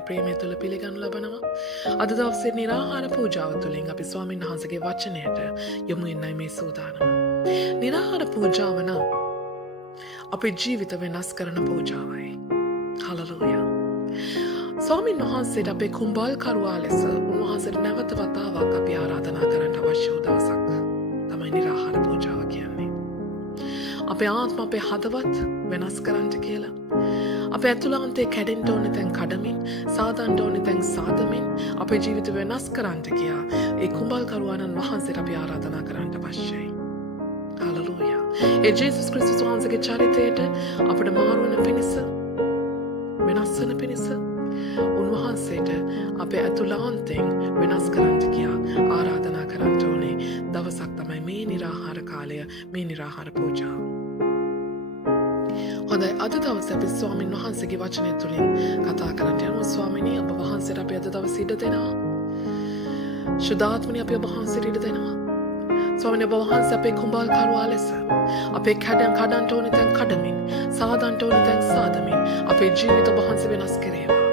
වහන්සේගේ ප්‍රේමය තුළ පිළිගනු ලබනවා. අද දවසේ නිරාහාර පූජාව තුළින් අපි ස්වාමීන් වහන්සේගේ වචනයට යොමු වෙන්නයි මේ සූදානම. නිරාහාර පූජාව නම් අපේ ජීවිත වෙනස් කරන පූජාවයි. හලලූයා. ස්වාමීන් වහන්සේට අපේ කුම්බල්කරුවා ලෙස උන්වහන්සේට නැවත වතාවක් අපි ආරාධනා කරන්න අවශ්‍ය වූ දවසක් තමයි නිරාහාර පූජාව කියන්නේ. අපේ ආත්ම අපේ හදවත් වෙනස් කරන්නට කියලා. අපේ ඇතුළාන්තේ කැඩෙන්න ඕනේ තැන් කඩමින්, සාදන්න ඕනේ තැන් සාදමින් අපේ ජීවිත වෙනස් කරන්නට කියා ඒ කුම්බල්කරුවාණන් වහන්සේට අපි ආරාධනා කරන්න අවශ්‍යයි. හලලූයා. ඒ ජේසුස් ක්‍රිස්තුස් වහන්සේගේ චරිතයට අපට මාරු වෙන පිණිස, වෙනස් වෙන පිණිස උන්වහන්සේට අපේ ඇතුළාන්තයෙන් වෙනස් කරන්නට කියා ආරාධනා කරන්න ඕනේ දවසක් තමයි මේ නිරාහාර කාලය, මේ නිරාහාර පූජාව. හොඳයි, අද දවසේ අපි ස්වාමීන් වහන්සේගේ වචනය තුළින් කතා කරන්න යනවා. ස්වාමීනි, ඔබ වහන්සේට අපි අද දවසේ ඉඩ දෙනවා. ශුද්ධාත්මනි, අපි ඔබ වහන්සේට ඉඩ දෙනවා. ස්වාමීනි, ඔබ වහන්සේ අපේ කුම්බල්කරුවා ලෙස අපේ කඩන්ට ඕනේ තැන් කඩමින්, සාදන්ට ඕනේ තැන් සාදමින් අපේ ජීවිත ඔබ වහන්සේ වෙනස් කරේවා.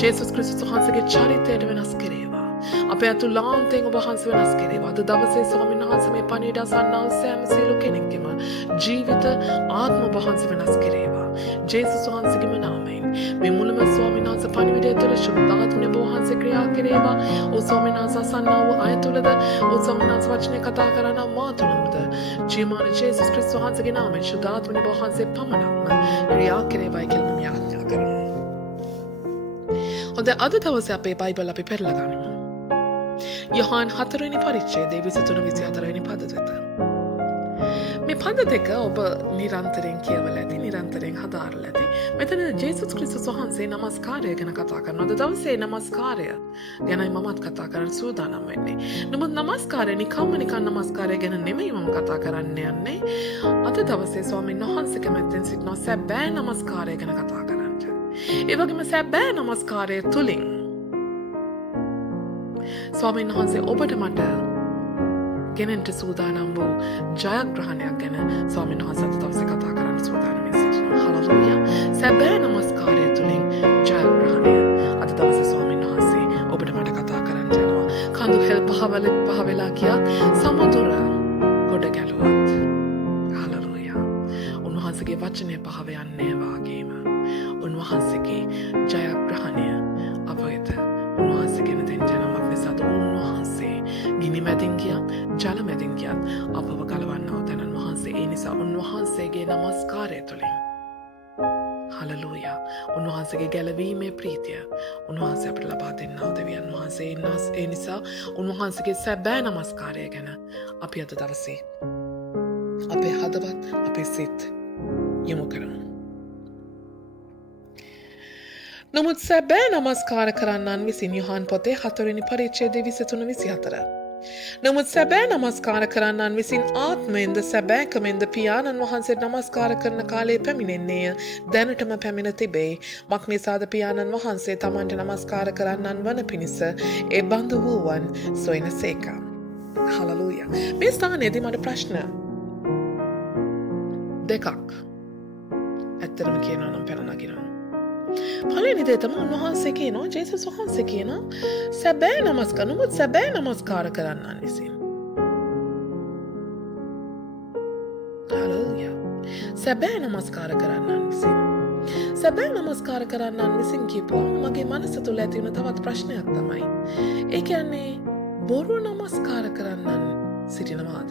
ජේසුස් ක්‍රිස්තුස් වහන්සේගේ චරිතයට වෙනස් කරේවා. අපේ අතුලාන්තයෙන් ඔබ වහන්සේ වෙනස් කරේවා. අද දවසේ ස්වාමීන් වහන්සේ මේ පණිවිඩ අසන්නා වූ සෑම සියලු කෙනෙක්ගේම ජීවිත ආත්ම ඔබ වහන්සේ වෙනස් කරේවා. ජේසුස් වහන්සේගේම නාමයෙන් මේ මුලම ස්වාමීන් වහන්සේ පණිවිඩය තුළ ශුද්ධාත්මය ඔබ වහන්සේ ක්‍රියා කරේවා. ඔව් ස්වාමීන් වහන්සේ අසන්නා වූ අය තුළද, ඔව් ස්වාමීන් වහන්සේ වචනේ කතා කරන මා තුළද ජීවමාන ජේසුස් ක්‍රිස්තුස් වහන්සේගේ නාමයෙන් ශුද්ධාත්මය ඔබ වහන්සේ පමණක්ම ක්‍රියා කරේවායි කියලා මම යාඥා කරනවා. හොඳ, අද දවසේ අපේ බයිබල් අපි පෙරලා ගනිමු. යොහාන් 4 වෙනි පරිච්ඡේදයේ 23-24 වෙනි පද වෙත. මේ පද දෙක ඔබ නිරන්තරයෙන් කියවලා ඇති, නිරන්තරයෙන් හදාරලා ඇති. මෙතන ජේසුස් ක්‍රිස්තුස් වහන්සේ නමස්කාරය ගැන කතා කරනවා. අද දවසේ නමස්කාරය ගැනයි මමත් කතා කරන්න සූදානම් වෙන්නේ. නමුත් නමස්කාරය නිකන් නමස්කාරය ගැන නෙමෙයි මම කතා කරන්න යන්නේ. අද දවසේ ස්වාමීන් වහන්සේ කැමැත්තෙන් සිටිනවා සැබෑ නමස්කාරය ගැන කතා කරන්න. ඒ වගේම සැබෑ නමස්කාරය තුළින් ස්වාමීන් වහන්සේ ඔබට මට ගෙනෙන්ට සූදානම් වූ ජයග්‍රහණයක් ගැන ස්වාමීන් වහන්සේ අද දවසේ කතා කරන්න සූදානම් වෙනවා. හලලූයා. සැබෑ නමස්කාරය තුළින් ජයග්‍රහණය අද දවසේ ස්වාමීන් වහන්සේ ඔබට මට කතා කරන්න යනවා. කඳු හෙල් පහ වෙලා ගියත්, සමුදුර ගොඩ ගැලුවත්, හලලූයා, උන්වහන්සේගේ වචනය පහව යන්නේ වාගේම උන්වහන්සේගේ ජයග්‍රහණය අප වෙත උන්වහන්සේගෙන දෙන්න යනවා. නිසා උන්වහන්සේ ගිනි මැදින් ගියත්, ජල මැදින් ගියත් අපව ගලවන්නව තැනන් වහන්සේ. ඒ නිසා උන්වහන්සේගේ නමස්කාරය තුළින්, හලලූයා, උන්වහන්සේගේ ගැලවීමේ ප්‍රීතිය උන්වහන්සේ අපට ලබා දෙන්නා දෙවියන් වහන්සේ. ඒ නිසා උන්වහන්සේගේ සැබෑ නමස්කාරය ගැන අපි අද දවසේ අපේ හදවත්, අපේ සිත් යොමු කරමු. නමුත් සැබෑ නමස්කාර කරන්නන් විසින් යොහාන් පොතේ 4 වෙනි පරිච්ඡේදයේ 23-24. නමුත් සැබෑ නමස්කාර කරන්නන් විසින් ආත්මයෙන්ද සැබෑකමෙන්ද පියාණන් වහන්සේට නමස්කාර කරන කාලයේ පැමිණෙන්නේය, දැනටම පැමිණ තිබේ. මක්නිසාද පියාණන් වහන්සේ තමන්ට නමස්කාර කරන්නන් වන පිණිස ඒ බඳු වූවන් සොයනසේක. හලලූයා. මේ ස්ථානයේදී මට ප්‍රශ්න දෙකක් ඇත්තටම කියනවා නම් පැන නගිනවා. පළවෙනි දේ තමයි උන්වහන්සේ කියනවා, ජේසුස් වහන්සේ කියනවා සැබෑ නමස්කාර, නමුත් සැබෑ නමස්කාර කරන්නන් විසින්. හලලූයා. සැබෑ නමස්කාර කරන්නන් විසින්. සැබෑ නමස්කාර කරන්නන් විසින් කියපුවම මගේ මනස තුළ ඇති වෙන තවත් ප්‍රශ්නයක් තමයි, ඒ කියන්නේ බොරු නමස්කාර කරන්නන් සිටිනවාද?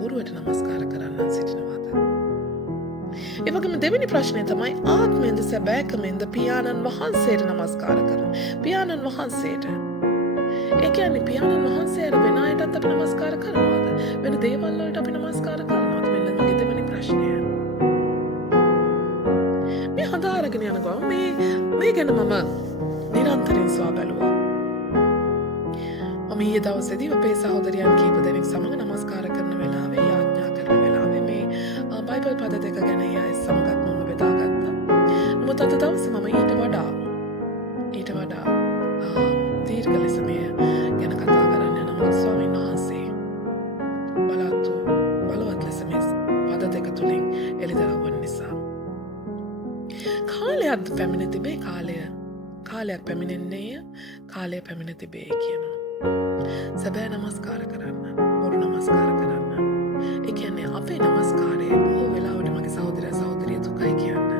බොරුවට නමස්කාර කරන්නන් සිටිනවාද? ඒ වගේම දෙවෙනි ප්‍රශ්නය තමයි ආත්මයෙන්ද සැබෑකමෙන්ද පියාණන් වහන්සේට නමස්කාර කරන. පියාණන් වහන්සේට. ඒ කියන්නේ පියාණන් වහන්සේට වෙන අයටත් අපි නමස්කාර කරනවද? වෙන දේවල් වලට අපි නමස්කාර කරනවද? මෙන්න මගේ දෙවෙනි ප්‍රශ්නය. මේ හදාරගෙන යන ගමන් මේ ගැන මම නිරන්තරයෙන් සොයා බැලුවා. මම ඊයේ දවසේදී අපේ සහෝදරයන් කීප දෙනෙක් සමග නමස්කාර කරන වෙලාවේ, යාඥා කරන වෙලාවේ මේ බයිබල් පද දෙක ගැන අය සමගත් මම බෙදාගත්තා. නමුත් අද දවසේ මම ඊට වඩා දීර්ඝ ලෙස මේ ගැන කතා කරන්න යනවා. ස්වාමීන් වහන්සේ බලවත් ලෙස මේ පද දෙක තුලින් එළිදරව් වන නිසා. කාලයක් පැමිණ තිබේ කාලයක් පැමිණෙන්නේය කාලය පැමිණ තිබේ කියනවා. සැබෑ නමස්කාර කරන්න බොරු නමස්කාර කරන්න. ඒ කියන්නේ අපේ නමස්කාරය බොහෝ වෙලාවට මගේ සහෝදරය සහෝදරිය දුකයි කියන්න.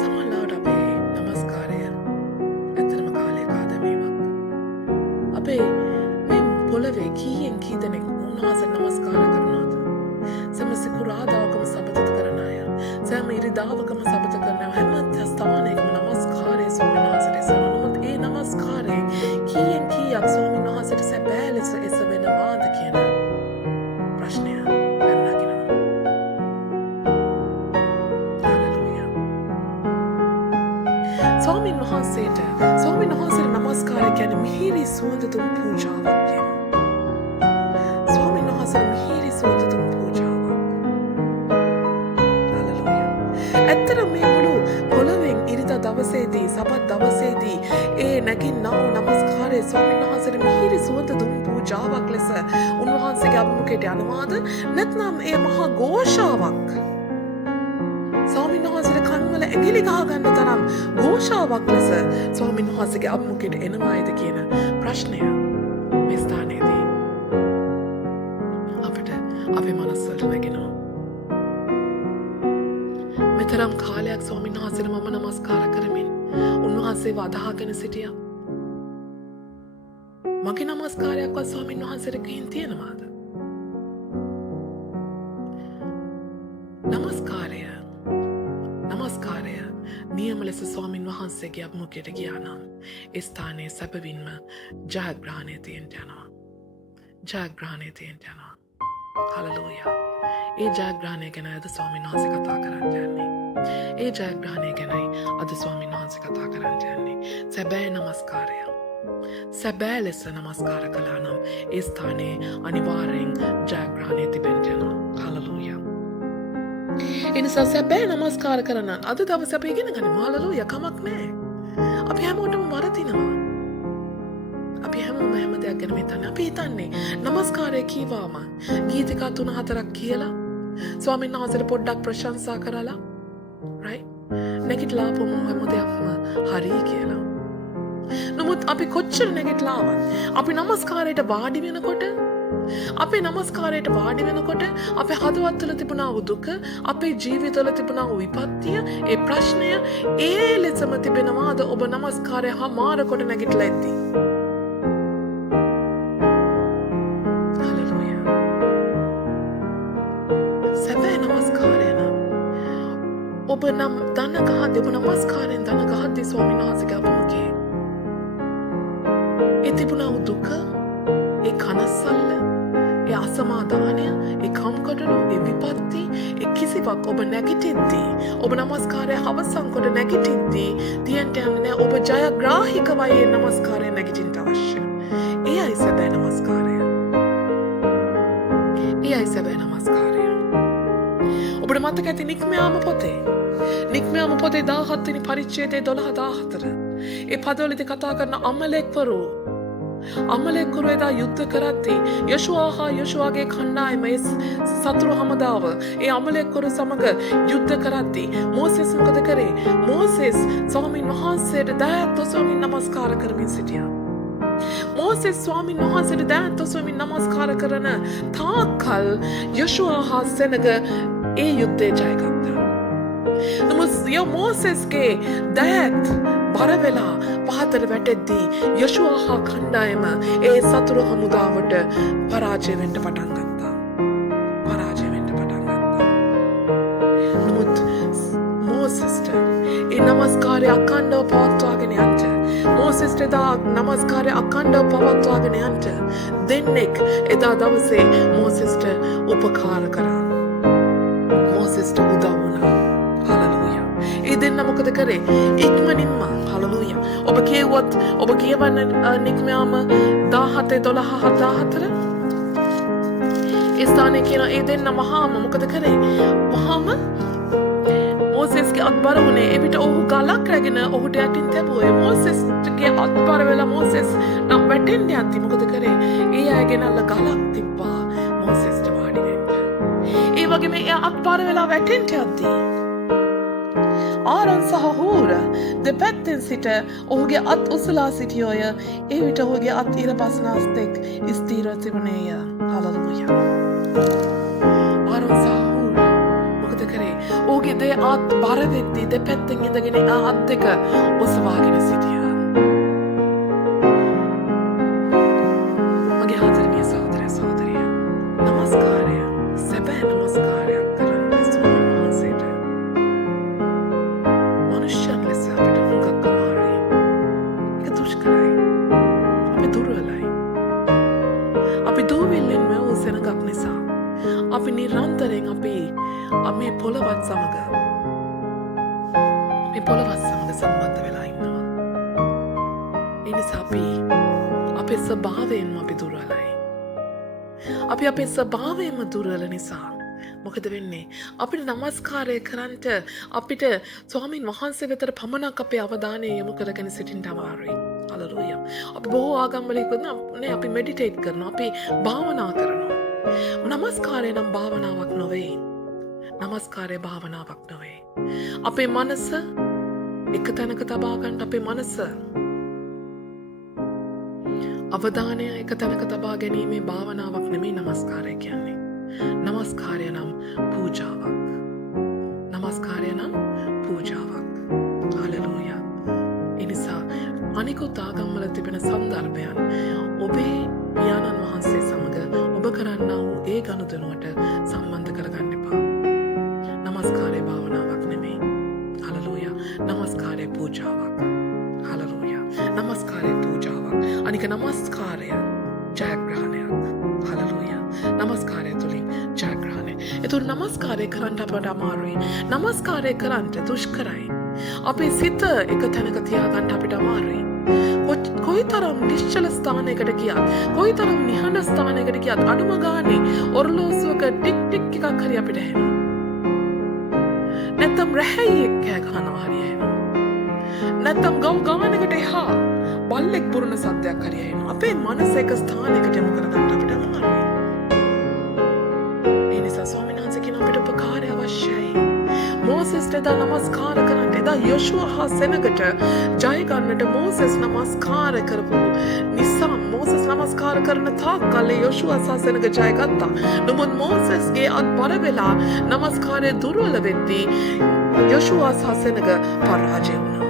සමහරවිට අපේ නමස්කාරය ඇත්තටම කාලයක ආදමීමක්. අපේ මේ පොළවේ කීයෙන් කී දෙනෙක් උන්වහන්සේට නමස්කාර කරනවද? සෑම සිකුරාදාකම සබත කරන අය, සෑම ඉරිදාවකම සබත කරන අය, හැම ස්ථානයකම නමස්කාරය ස්වාමීන් වහන්සේට සනනොත් ඒ නමස්කාරය කීයෙන් කීයක් ස්වාමීන් වහන්සේට සැබෑ ලෙස එසවෙනවාද කියන ප්‍රශ්නය පැනනගිනවා. හලෙලූයා. ස්වාමීන් වහන්සේට නමස්කාරය කියන්නේ මිහිරි සුවඳ දුන් පූජාවක් කියනවා. ස්වාමීන් වහන්සේට මිහිරි සුවඳ දුන් පූජාවක්. හලෙලූයා. ඇත්තටම මේ මුළු පොළොවෙන් ඉරිදා දවසේදී සබත් දවසේදී ඒ නැගින්නා වූ නමස්කාරය ස්වාමීන් වහන්සේට මිහිරි සුවඳ දුන් පූජාවක් ලෙස උන්වහන්සේගේ අභිමුඛයට යනවාද? නැත්නම් ඒ මහා ഘോഷාවක් ස්වාමීන් වහන්සේට කන්වල ඇඟිලි ගහ ගන්න තරම් ഘോഷාවක් ලෙස ස්වාමීන් වහන්සේගේ අභිමුඛයට එනවායිද කියන ප්‍රශ්නය මේ ස්ථානයේදී අපිට අපේ මනස්වලට නැගෙනවා. මෙතරම් කාලයක් ස්වාමීන් වහන්සේට මම නමස්කාර කරමින් උන්වහන්සේව අදහාගෙන සිටියා. මගේ නමස්කාරයක්වත් ස්වාමීන් වහන්සේට ගිහින් තියෙනවාද? නමස්කාරය නියම ලෙස ස්වාමීන් වහන්සේගේ අභිමුඛයට ගියා නම් ඒ ස්ථානයේ සැබවින්ම ජයග්‍රහණය තියෙන්න යනවා. හලෙලූයා. ඒ ජයග්‍රහණය ගැන අද ස්වාමීන් වහන්සේ කතා කරන්න යන්නේ. ඒ ජයග්‍රහණය ගැනයි අද ස්වාමීන් වහන්සේ කතා කරන්න යන්නේ. සැබෑ නමස්කාරය. සැබෑ ලෙස නමස්කාර කළා නම් ඒ ස්ථානයේ අනිවාර්යෙන් ජයග්‍රහණය තිබෙන්න යනවා. හලෙලූයා. එනිසා සැබෑ නමස්කාර කරන අද දවසේ අපි ඉගෙන ගනිමු. හලෙලූයා. කමක් නැහැ. අපි හැමෝටම වරදිනවා. අපි හැමෝම හැම දෙයක් ගැන හිතන්නේ. අපි හිතන්නේ නමස්කාරය කීවාම ගීතිකා 3-4ක් කියලා ස්වාමීන් වහන්සේට පොඩ්ඩක් ප්‍රශංසා කරලා right නැගිටලාපම හැම දෙයක්ම හරි කියලා. නමුත් අපි කොච්චර නැගිටලාවත් අපි නමස්කාරයට වාඩි වෙනකොට අපේ හදවත් තුළ තිබුණා වූ දුක, අපේ ජීවිතවල තිබුණා වූ විපත්තිය, ඒ ප්‍රශ්නය ඒ ලෙසම තිබෙනවාද ඔබ නමස්කාරය හමාර කොට නැගිටලා ඇද්දී? හලෙලූයා. සැබෑ නමස්කාරය නම් ඔබ නම් දන ගහද්දී, ඔබ නමස්කාරයෙන් දන ගහද්දී ස්වාමීන් වහන්සේගේ අභිමුඛයේ ඒ තිබුණා වූ දුක, ඒ කනස්සල්ල, ඒ අසමාදානය, ඒ කම්කටොළු, ඒ විපත්ති, ඒ කිසිවක් ඔබ නැගිටිද්දී, ඔබ නමස්කාරය අවසන් කොට නැගිටිද්දී තියන්ට යන්නේ නැහැ. ඔබ ජයග්‍රාහිකවයි ඒ නමස්කාරය නැගිටින්න අවශ්‍ය. එයයි සැබෑ නමස්කාරය. ඔබට මතක ඇති නික්මයාම පොතේ 17 වෙනි පරිච්ඡේදයේ 12-14 ඒ පදවලදී කතා කරන අමලෙක්වරු එදා යුද්ධ කරද්දී යොෂුවා හා යොෂුවාගේ කණ්ඩායම සතුරු හමුදාව ඒ අමලෙක්වරු සමග යුද්ධ කරද්දී මෝසෙස් මොකද කරේ? මෝසෙස් ස්වාමීන් වහන්සේට දෑත් ඔසවමින් නමස්කාර කරමින් සිටියා. මෝසෙස් ස්වාමීන් වහන්සේට දෑත් ඔසවමින් නමස්කාර කරන තාක්කල් යොෂුවා හා සෙනග ඒ යුද්ධේ ජයගත්තා. නමුත් මෝසෙස්ගේ දෑත් බර වෙලා පහතට වැටෙද්දී යොෂුවා හා කණ්ඩායම ඒ සතුරු හමුදාවට පරාජය වෙන්න පටන් ගත්තා. නමුත් මෝසෙස්ට ඒ නමස්කාරය අඛණ්ඩව පවත්වාගෙන යන්න, මෝසෙස්ට එදා නමස්කාරය අඛණ්ඩව පවත්වාගෙන යන්න දෙන්නෙක් එදා දවසේ මෝසෙස්ට උපකාර කරා. මෝසෙස්ට උදව් වුණා. හලෙලූයා. ඒ දෙන්න මොකද කරේ? ඉක්මනින්ම හලෙලූයා. ඔබ කියවන්න නික්මයාම 17:12-14 ඒ ස්ථානයේ කියන ඒ දෙන්න වහාම මොකද කරේ? වහාම මෝසෙස්ගේ අත්බර වුණේ. එවිට ඔහු ගලක් රැගෙන ඔහුට යටින් තැබුවේ. මෝසෙස්ගේ අත්බර වෙලා මෝසෙස් නම් වැටෙන්න යද්දි මොකද කරේ? ඒ අය ගෙනල්ල ගලක් තිබ්බා මෝසෙස්ට වාඩි වෙන්න. ඒ වගේම එයා අත්බර වෙලා වැටෙන්න යද්දි ආරොන් සහ හූර දෙපැත්තෙන් සිට ඔහුගේ අත් උසලා සිටියෝය. ඒ විට ඔහුගේ අත් ඉර පස්නාස්තෙක් ස්ථීරව තිබුණේය. හලලූයා. ආරොන් සහ හූර මොකද කරේ? ඔහුගේ දේ අත් බර වෙද්දී දෙපැත්තෙන් ඉඳගෙන අත් දෙක ඔසවාගෙන සිටියා. මගේ ආදරණීය සහෝදර සහෝදරිය, නමස්කාරය, සැබෑ නමස්කාරයක් කරන්න ස්වාමීන් වහන්සේට. මනුෂ්‍යයන් ලෙස අපිට හුඟක් අමාරුයි. ඒක දුෂ්කරයි. අපි දුර්වලයි. අපි දෝවිල්ලෙන් මැවූ සෙනගක් නිසා අපි නිරන්තරයෙන් මේ පොළවත් සමග සම්බන්ධ වෙලා ඉන්නවා. ඒ නිසා අපේ ස්වභාවයෙන්ම අපි දුර්වලයි. අපි අපේ ස්වභාවයෙන්ම දුර්වල නිසා මොකද වෙන්නේ? අපිට නමස්කාරය කරන්නට අපිට ස්වාමීන් වහන්සේ වෙතට පමණක් අපේ අවධානය යොමු කරගෙන සිටින්න අමාරුයි. හලෙලූයා. අපි බොහෝ ආගම්වල ඉක්වන්නේ අපි මෙඩිටේට් කරනවා, අපි භාවනා කරනවා. නමස්කාරය නම් භාවනාවක් නොවේ. නමස්කාරය භාවනාවක් නොවේ. අපේ මනස එක තැනක තබා ගන්න, අපේ මනස අවධානය එක තැනක තබා ගැනීමේ භාවනාවක් නෙමෙයි නමස්කාරය කියන්නේ. නමස්කාරය නම් පූජාවක්. නමස්කාරය නම් පූජාවක්. හලෙලූයා. ඒ නිසා අනිකුත් ආගම්වල තිබෙන සන්දර්භයන් ඔබේ පියාණන් වහන්සේ සමග ඔබ කරන්නා වූ ඒ ගනුදෙනුවට සම්බන්ධ කරගන්න එපා. නමස්කාරය භාවනාවක් නෙමෙයි. හලෙලූයා. නමස්කාරය පූජාවක්. හලෙලූයා. නමස්කාරය පූජාවක්. අනික නමස්කාරය ජයග්‍රහණයක්. හලෙලූයා. නමස්කාරය තුලින් ජයග්‍රහණය. ඒතර නමස්කාරය කරන්න අපට අමාරුයි. නමස්කාරය කරන්න දුෂ්කරයි. අපේ සිත එක තැනක තියාගන්න අපිට අමාරුයි. කොයිතරම් නිශ්චල ස්ථානයකට ගියත්, කොයිතරම් නිහඬ ස්ථානයකට ගියත් අඩුම ගානේ ඔරලෝසුවක ටික් ටික් එකක් හරි අපිට ඇහෙනවා. නැත්තම් රැහැයියෙක් කෑ ගහනවා හරි ඇහෙනවා. නැත්තම් ගව් ගානකට එහා බල්ලෙක් පුරන සද්දයක් හරි ඇහෙනවා. අපේ මනස එක ස්ථානයකට යොමු කරගන්න අපිට අමාරුයි. ඒ නිසා ස්වාමීන් වහන්සේ කියන අපිට උපකාරය අවශ්‍යයි. මෝසෙස්ට එදා නමස්කාර කරන්න, එදා යොෂුවා හා සෙනගට ජය ගන්නට මෝසෙස් නමස්කාර කරපු නිසා මෝසෙස් නමස්කාර කරන තාක් කල්ලේ යොෂුවා සහ සෙනග ජය ගත්තා. නමුත් මෝසෙස්ගේ අත් බර වෙලා නමස්කාරය දුර්වල වෙද්දී යොෂුවා සහ සෙනග පරාජය වුණා.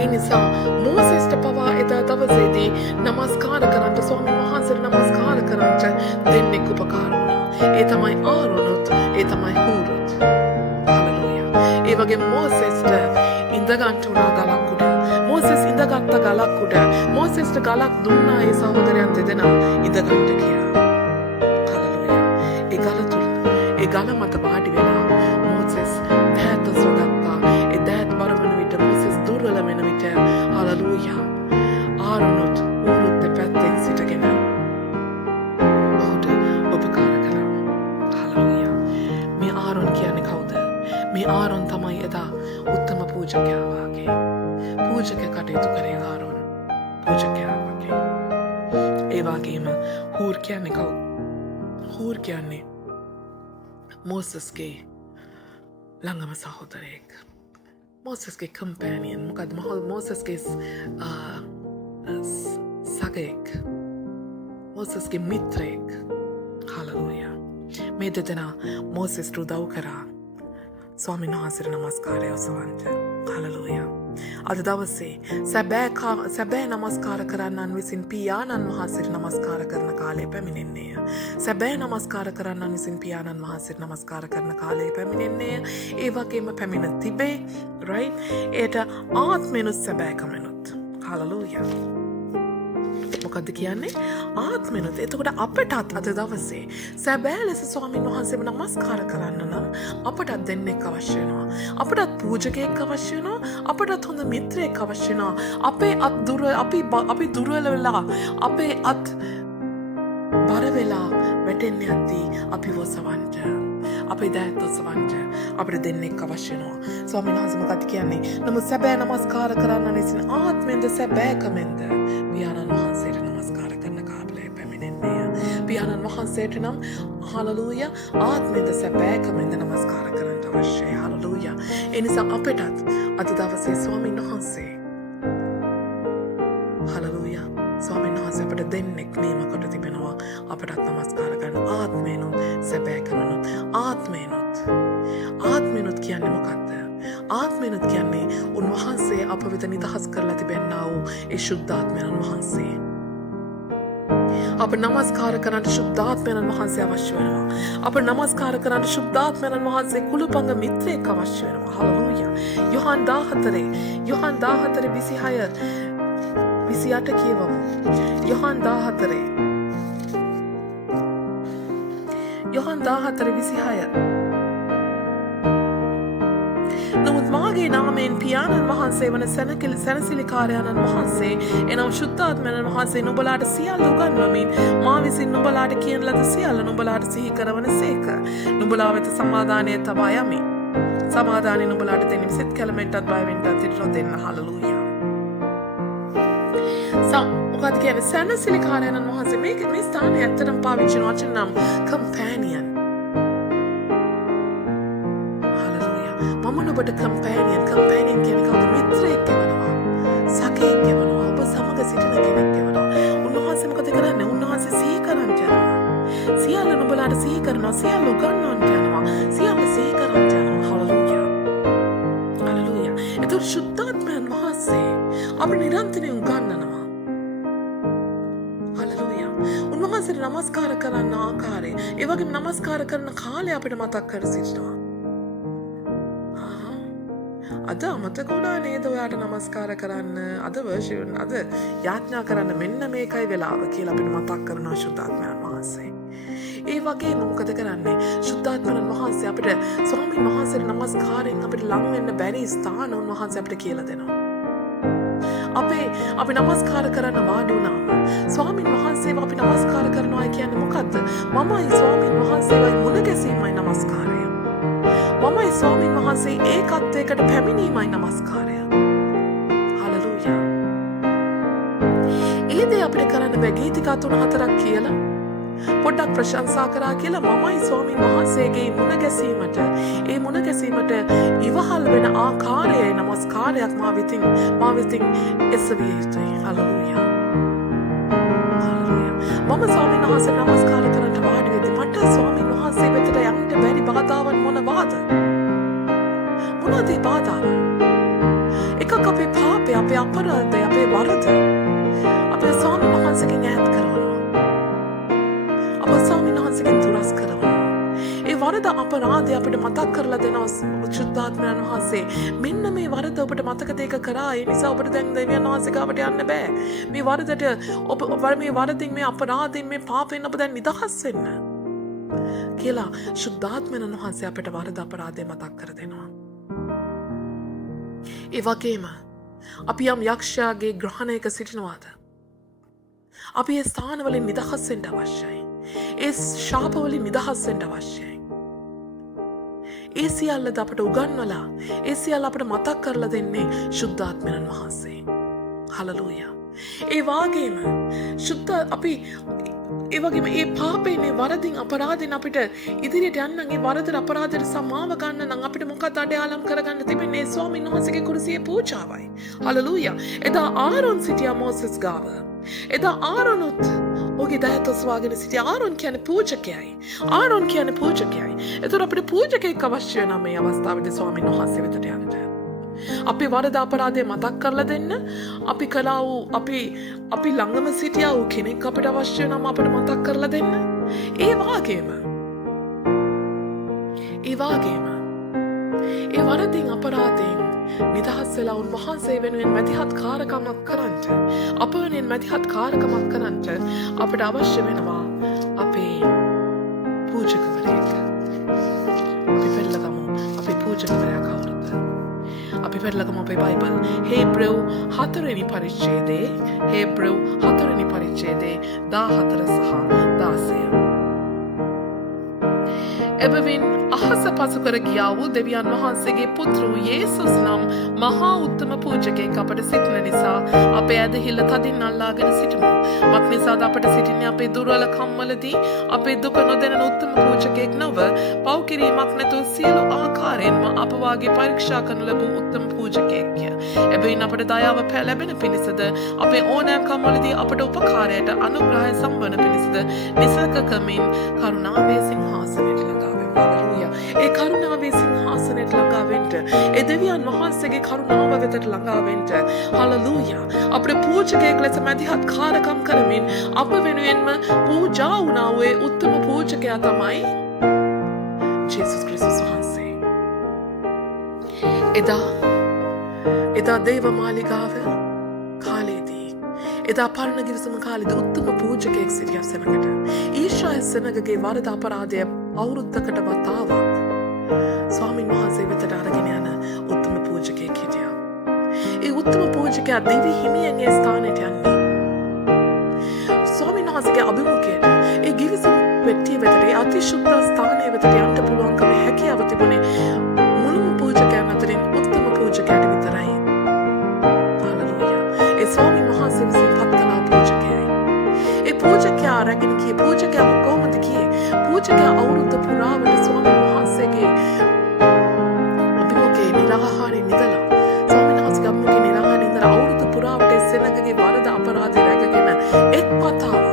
ඒ නිසා මෝසෙස්ට පවා එදා දවසේදී නමස්කාර කරන්න, ස්වාමීන් වහන්සේට නමස්කාර කරන්න දෙන්නෙක් උපකාර වුණා. ඒ තමයි ආරොනුත්, ඒ තමයි හූරුත්. හලෙලූයා. ඒ වගේ මෝසෙස්ට ඉඳගන්න උනා ගලක් උඩ. මෝසෙස් ඉඳගත්ත ගලක් උඩ. මෝසෙස්ට ගලක් දුන්නා ඒ සහෝදරයන් දෙදෙනා ඉඳගන්න කියලා. හලෙලූයා. ඒ ගල තුල, ඒ ගල මත වාඩි වෙලා මෝසෙස් දෑත් ඔසවගත්තා. ඒ දෑත් බර වෙන විට මෝසෙස් දුර්වල වෙන විට හලෙලූයා. ආරොනුත් හූරුත් දෙපැත්තෙන් සිටගෙන මේ ආරොන් තමයි එදා උත්තම පූජකයා වගේ. පූජක කටයුතු කරේ ආරොන්. පූජකයා වගේ. ඒ වගේම හූර් කියන්නේ කවුද? හූර් කියන්නේ මෝසස්ගේ ළඟම සහෝදරයෙක්. මෝසස්ගේ කම්පැනියන්. මොකද මෝසස්ගේ සගයෙක්. මෝසස්ගේ මිත්‍රයෙක්. හලෙලූයා. මේ දෙදෙනා මෝසෙස්ට උදව් කරා ස්වාමීන් වහන්සේට නමස්කාරය ඔසවන්න. හලෙලූයා. අද දවසේ සැබෑ නමස්කාර කරන්නන් විසින් පියාණන් වහන්සේට නමස්කාර කරන කාලය පැමිණෙන්නේය. සැබෑ නමස්කාර කරන්නන් විසින් පියාණන් වහන්සේට නමස්කාර කරන කාලය පැමිණෙන්නේය. ඒ වගේම පැමිණ තිබේ. right? ඒට ආත්මෙනුත් සැබෑකමෙනුත්. හලෙලූයා. මොකද්ද කියන්නේ? ආත්මෙනුත්. එතකොට අපටත් අද දවසේ සැබෑ ලෙස ස්වාමීන් වහන්සේව නමස්කාර කරන්න නම් අපටත් දෙන්නෙක් අවශ්‍ය වෙනවා. අපටත් පූජකයෙක් අවශ්‍ය වෙනවා. අපටත් හොඳ මිත්‍රයෙක් අවශ්‍ය වෙනවා. අපේ අත් අපි දුර්වල වෙලා අපේ අත් බර වෙලා වැටෙන්න යද්දී අපි වසවන්න, අපේ දෑත් ඔසවන්න අපිට දෙන්නෙක් අවශ්‍ය වෙනවා. ස්වාමීන් වහන්සේ මොකක්ද කියන්නේ? නමුත් සැබෑ නමස්කාර කරන්න නිසින් ආත්මෙන්ද සැබෑකමෙන්ද පියාණන් වහන්සේට නමස්කාර කරන කාලය පැමිණෙන්නේය. පියාණන් වහන්සේට නම් හලෙලූයා ආත්මෙන්ද සැබෑකමෙන්ද නමස්කාර කරන්න අවශ්‍යයි. හලෙලූයා. හලලූයා. ඒ නිසා අපටත් අද දවසේ ස්වාමීන් වහන්සේ හලලූයා ස්වාමීන් වහන්සේ අපට දෙන්නෙක් නියම කොට තිබෙනවා අපටත් නමස්කාර කරන ආත්මේනොත් සැබෑ කරනොත් ආත්මේනොත් කියන්නේ මොකක්ද? ආත්මේනොත් කියන්නේ උන්වහන්සේ අප වෙත නිදහස් කරලා තිබෙන්නා වූ ඒ ශුද්ධාත්මයන් වහන්සේ. අප නමස්කාර කරන්න ශුද්ධාත්මයන් වහන්සේ අවශ්‍ය වෙනවා. අප නමස්කාර කරන්න ශුද්ධාත්මයන් වහන්සේ කුළුපංග මිත්‍රයෙක් අවශ්‍ය වෙනවා. හලලූයා. යොහන් 14 26 28 කියවමු. යොහන් 14:26. නමුත් මාගේ නාමයෙන් පියාණන් වහන්සේ වන සැනසිලිකාරයණන් වහන්සේ එනම් ශුද්ධාත්මයන් වහන්සේ නුඹලාට සියල්ල උගන්වමින් මා විසින් නුඹලාට කියන ලද සියල්ල නුඹලාට සිහි කරවන සේක. නුඹලා වෙත සමාදානය තබා යමි. සමාදානය නුඹලාට දෙන්නේ සිත් කැලමෙන්ටත් බය වෙන්නත් ඉඩ දෙන්න. හලලූයා. මොකද කියන්නේ සැනසිලිකාරයණන් වහන්සේ මේ ස්ථානයේ ඇත්තටම පාවිච්චි කරන වචන නම් කම්පැනියන්. මම ඔබට කම්පැනියන් කියන්නේ කවුද? මිත්‍රයෙක් වෙනවා. සඛයෙක් වෙනවා. ඔබ සමග සිටින කෙනෙක් වෙනවා. උන්වහන්සේ මොකද කරන්නේ? උන්වහන්සේ සිහි කරන්න යනවා. සියල්ල නුඹලාට සිහි කරනවා. සියල්ල උගන්වන්න යනවා. සියල්ල සිහි කරන්න යනවා. හලලූයා. හලලූයා. ඒතර ශුද්ධාත්මයන් වහන්සේ අප නිරන්තරයෙන් උගන්වනවා. හලලූයා. උන්වහන්සේට නමස්කාර කරන්න ආකාරය, ඒ වගේම නමස්කාර කරන කාලය අපිට මතක් කර සිටිනවා. අද අමතක වුණා නේද ඔයාට නමස්කාර කරන්න? අද වර්ෂිප් අද යාඥා කරන්න මෙන්න මේකයි වෙලාව කියලා අපිට මතක් කරනවා ශුද්ධාත්මයන් වහන්සේ. ඒ වගේම මොකද කරන්නේ? ශුද්ධාත්මයන් වහන්සේ අපිට ස්වාමීන් වහන්සේට නමස්කාරයෙන් අපිට ලං වෙන්න බැරි ස්ථාන උන්වහන්සේ අපිට කියලා දෙනවා. අපි නමස්කාර කරන්න වාඩි වුණාම ස්වාමීන් වහන්සේව අපි නමස්කාර කරනවා කියන්නේ මොකද්ද? මමයි ස්වාමීන් වහන්සේවයි මුණ ගැසීමයි නමස්කාරය. මමයි ස්වාමීන් වහන්සේ ඒකත්වයකට පැමිණීමයි නමස්කාරය. හලලූයා. ඒ දේ අපිට කරන්න බෑ. ගීතිකා 3-4ක් කියලා පොඩ්ඩක් ප්‍රශංසා කරා කියලා මමයි ස්වාමීන් වහන්සේගේ මුණ ගැසීමට ඉවහල් වෙන ආකාරයයි නමස්කාරයක් මා විසින් එසවිය යුතුයි. හලලූයා. හලලූයා. මම ස්වාමීන් වහන්සේ නමස්කාර කරන්න වාඩි වෙද්දී මට ස්වාමීන් වහන්සේ වෙතට යන්න බැරි බාධාවන් මොනවාද? මොනවද ඒ බාධාවන්? එකක් අපේ පාපය, අපේ අපරාධය, අපේ වරද අපේ ස්වාමීන් වහන්සේගෙන් ඈත් කරනවා. අප ස්වාමීන් වහන්සේගෙන් දුරස් කරනවා. ඒ වරද අපරාධය අපිට මතක් කරලා දෙනවා ශුද්ධාත්මයන් වහන්සේ. මෙන්න මේ වරද ඔබට මතකද ඒක කරා? ඒ නිසා ඔබට දැන් දෙවියන් වහන්සේ ගාවට යන්න බෑ. මේ වරදට ඔබ මේ වරදින්, මේ අපරාධයෙන්, මේ පාපයෙන් ඔබ දැන් නිදහස් වෙන්න කියලා ශුද්ධාත්මයන් වහන්සේ අපිට වරද අපරාධය මතක් කර දෙනවා. ඒ වගේම අපි යම් යක්ෂයාගේ ග්‍රහණයක සිටිනවාද? අපි ඒ ස්ථානවලින් නිදහස් වෙන්න අවශ්‍යයි. ඒ ශාපවලින් නිදහස් වෙන්න අවශ්‍යයි. ඒ සියල්ලද අපට උගන්වලා, ඒ සියල්ල අපට මතක් කරලා දෙන්නේ ශුද්ධාත්මයන් වහන්සේ. හලලූයා. ඒ වගේම ඒ පාපයෙන්, ඒ වරදින්, අපරාධෙන් අපිට ඉදිරියට යන්න, ඒ වරදට අපරාධයට සමාව ගන්න නම් අපිට මොකක්ද අඩයාලම් කරගන්න තිබෙන්නේ? ස්වාමීන් වහන්සේගේ කුරුසියේ පූජාවයි. හලලූයා. එදා ආරොන් සිටියා මෝසස් ගාව. එදා ආරොනුත් ඔහුගේ දයත ඔසවාගෙන සිටියා. ආරොන් කියන්නේ පූජකයයි. එතකොට අපිට පූජකයෙක් අවශ්‍ය වෙනවා මේ අවස්ථාවේදී ස්වාමීන් වහන්සේ වෙතට යන්න. අපි වරද අපරාධය මතක් කරලා දෙන්න, අපි කළා වූ අපි ළඟම සිටියා වූ කෙනෙක් අපිට අවශ්‍ය නම් අපිට මතක් කරලා දෙන්න. ඒ වගේම ඒ වරදින් අපරාධයෙන් නිදහස් වෙලා උන්වහන්සේ වෙනුවෙන් මැදිහත් කාර්යකමක් කරන්නට, අප වෙනුවෙන් මැදිහත් කාර්යකමක් කරන්නට අපිට අවශ්‍ය වෙනවා අපේ පූජකවරයෙක්. අපි පෙරලගමු අපේ පූජකවරයා කවුරුද? අපි පෙරලගමු අපේ බයිබල් හේබ්‍රෙව් 4 පරිච්ඡේදයේ 14 සහ 16. එබැවින් අහස පසු කර ගියා වූ දෙවියන් වහන්සේගේ පුත්‍ර වූ යේසුස් නම් මහා උත්තම පූජකයෙක් අපට සිටින නිසා අපේ ඇදහිල්ල තදින් අල්ලාගෙන සිටිමු. මක් නිසාද අපට සිටින්නේ අපේ දුර්වලකම් වලදී අපේ දුක නොදැනෙන උත්තම පූජකයෙක් නොව පව් කිරීමක් නැතුව සියලු ආකාරයෙන්ම අප වාගේ පරීක්ෂා කරන ලැබූ උත්තම පූජකයෙක්ය. එබැවින් අපට දයාව ලැබෙන පිණිසද අපේ ඕනෑකම් වලදී අපට උපකාරයට අනුග්‍රහය සම්වන පිණිසද නිසකකමින් කරුණාවේ සිංහාසනයට ළඟා වෙමු. හලෙලූයා. ඒ කරුණාවේ සිංහාසනයට ළඟා වෙන්න, ඒ දෙවියන් වහන්සේගේ කරුණාව වෙතට ළඟා වෙන්න. හලෙලූයා. අපේ පූජකයෙක් ලෙස මැදිහත් කාර්යකම් කරමින් අප වෙනුවෙන්ම පූජා වුණා වූ ඒ උත්තම පූජකයා තමයි ජේසුස් ක්‍රිස්තුස් වහන්සේ. එදා දේව මාලිගාව කාලේදී එදා පරණ ගිවිසුම කාලේදී උත්තම පූජකයෙක් සිටියා සෙනගට. ඊශ්‍රායෙල් සෙනගගේ වරද අපරාධය අවුරුද්දකට වතාවක් ස්වාමීන් වහන්සේ වෙතට අරගෙන යන උත්තම පූජකයෙක් හිටියා. ඒ උත්තම පූජකයා දිවි හිමියෙන් ඒ ස්ථානයට යන්නේ. ස්වාමීන් වහන්සේගේ අභිමුඛයට ඒ ගිවිසුම පෙට්ටිය වෙතට ඒ අතිශුද්ධ ස්ථානය වෙතට යන්න පුළුවන්කම හැකියාව තිබුණේ මුළුම පූජකයන් අතරින් උත්තම පූජකයාට විතරයි. හලෙලූයා. ඒ ස්වාමීන් වහන්සේ විසින් පත් කළා පූජකයයි. ඒ පූජකයා අරගෙන ගියේ පූජකයා කොහොමද ගියේ? පූජකයා අවුරුද්ද පුරාවට ස්වාමීන් වහන්සේගේ අභිමුඛයේ නිරාහාරයෙන් ඉඳලා ස්වාමීන් වහන්සේගේ අභිමුඛයේ නිරාහාරයෙන් ඉඳලා අවුරුද්ද පුරාවට ඒ සෙනගගේ වරද අපරාධය රැකගෙන එක් වතාවක්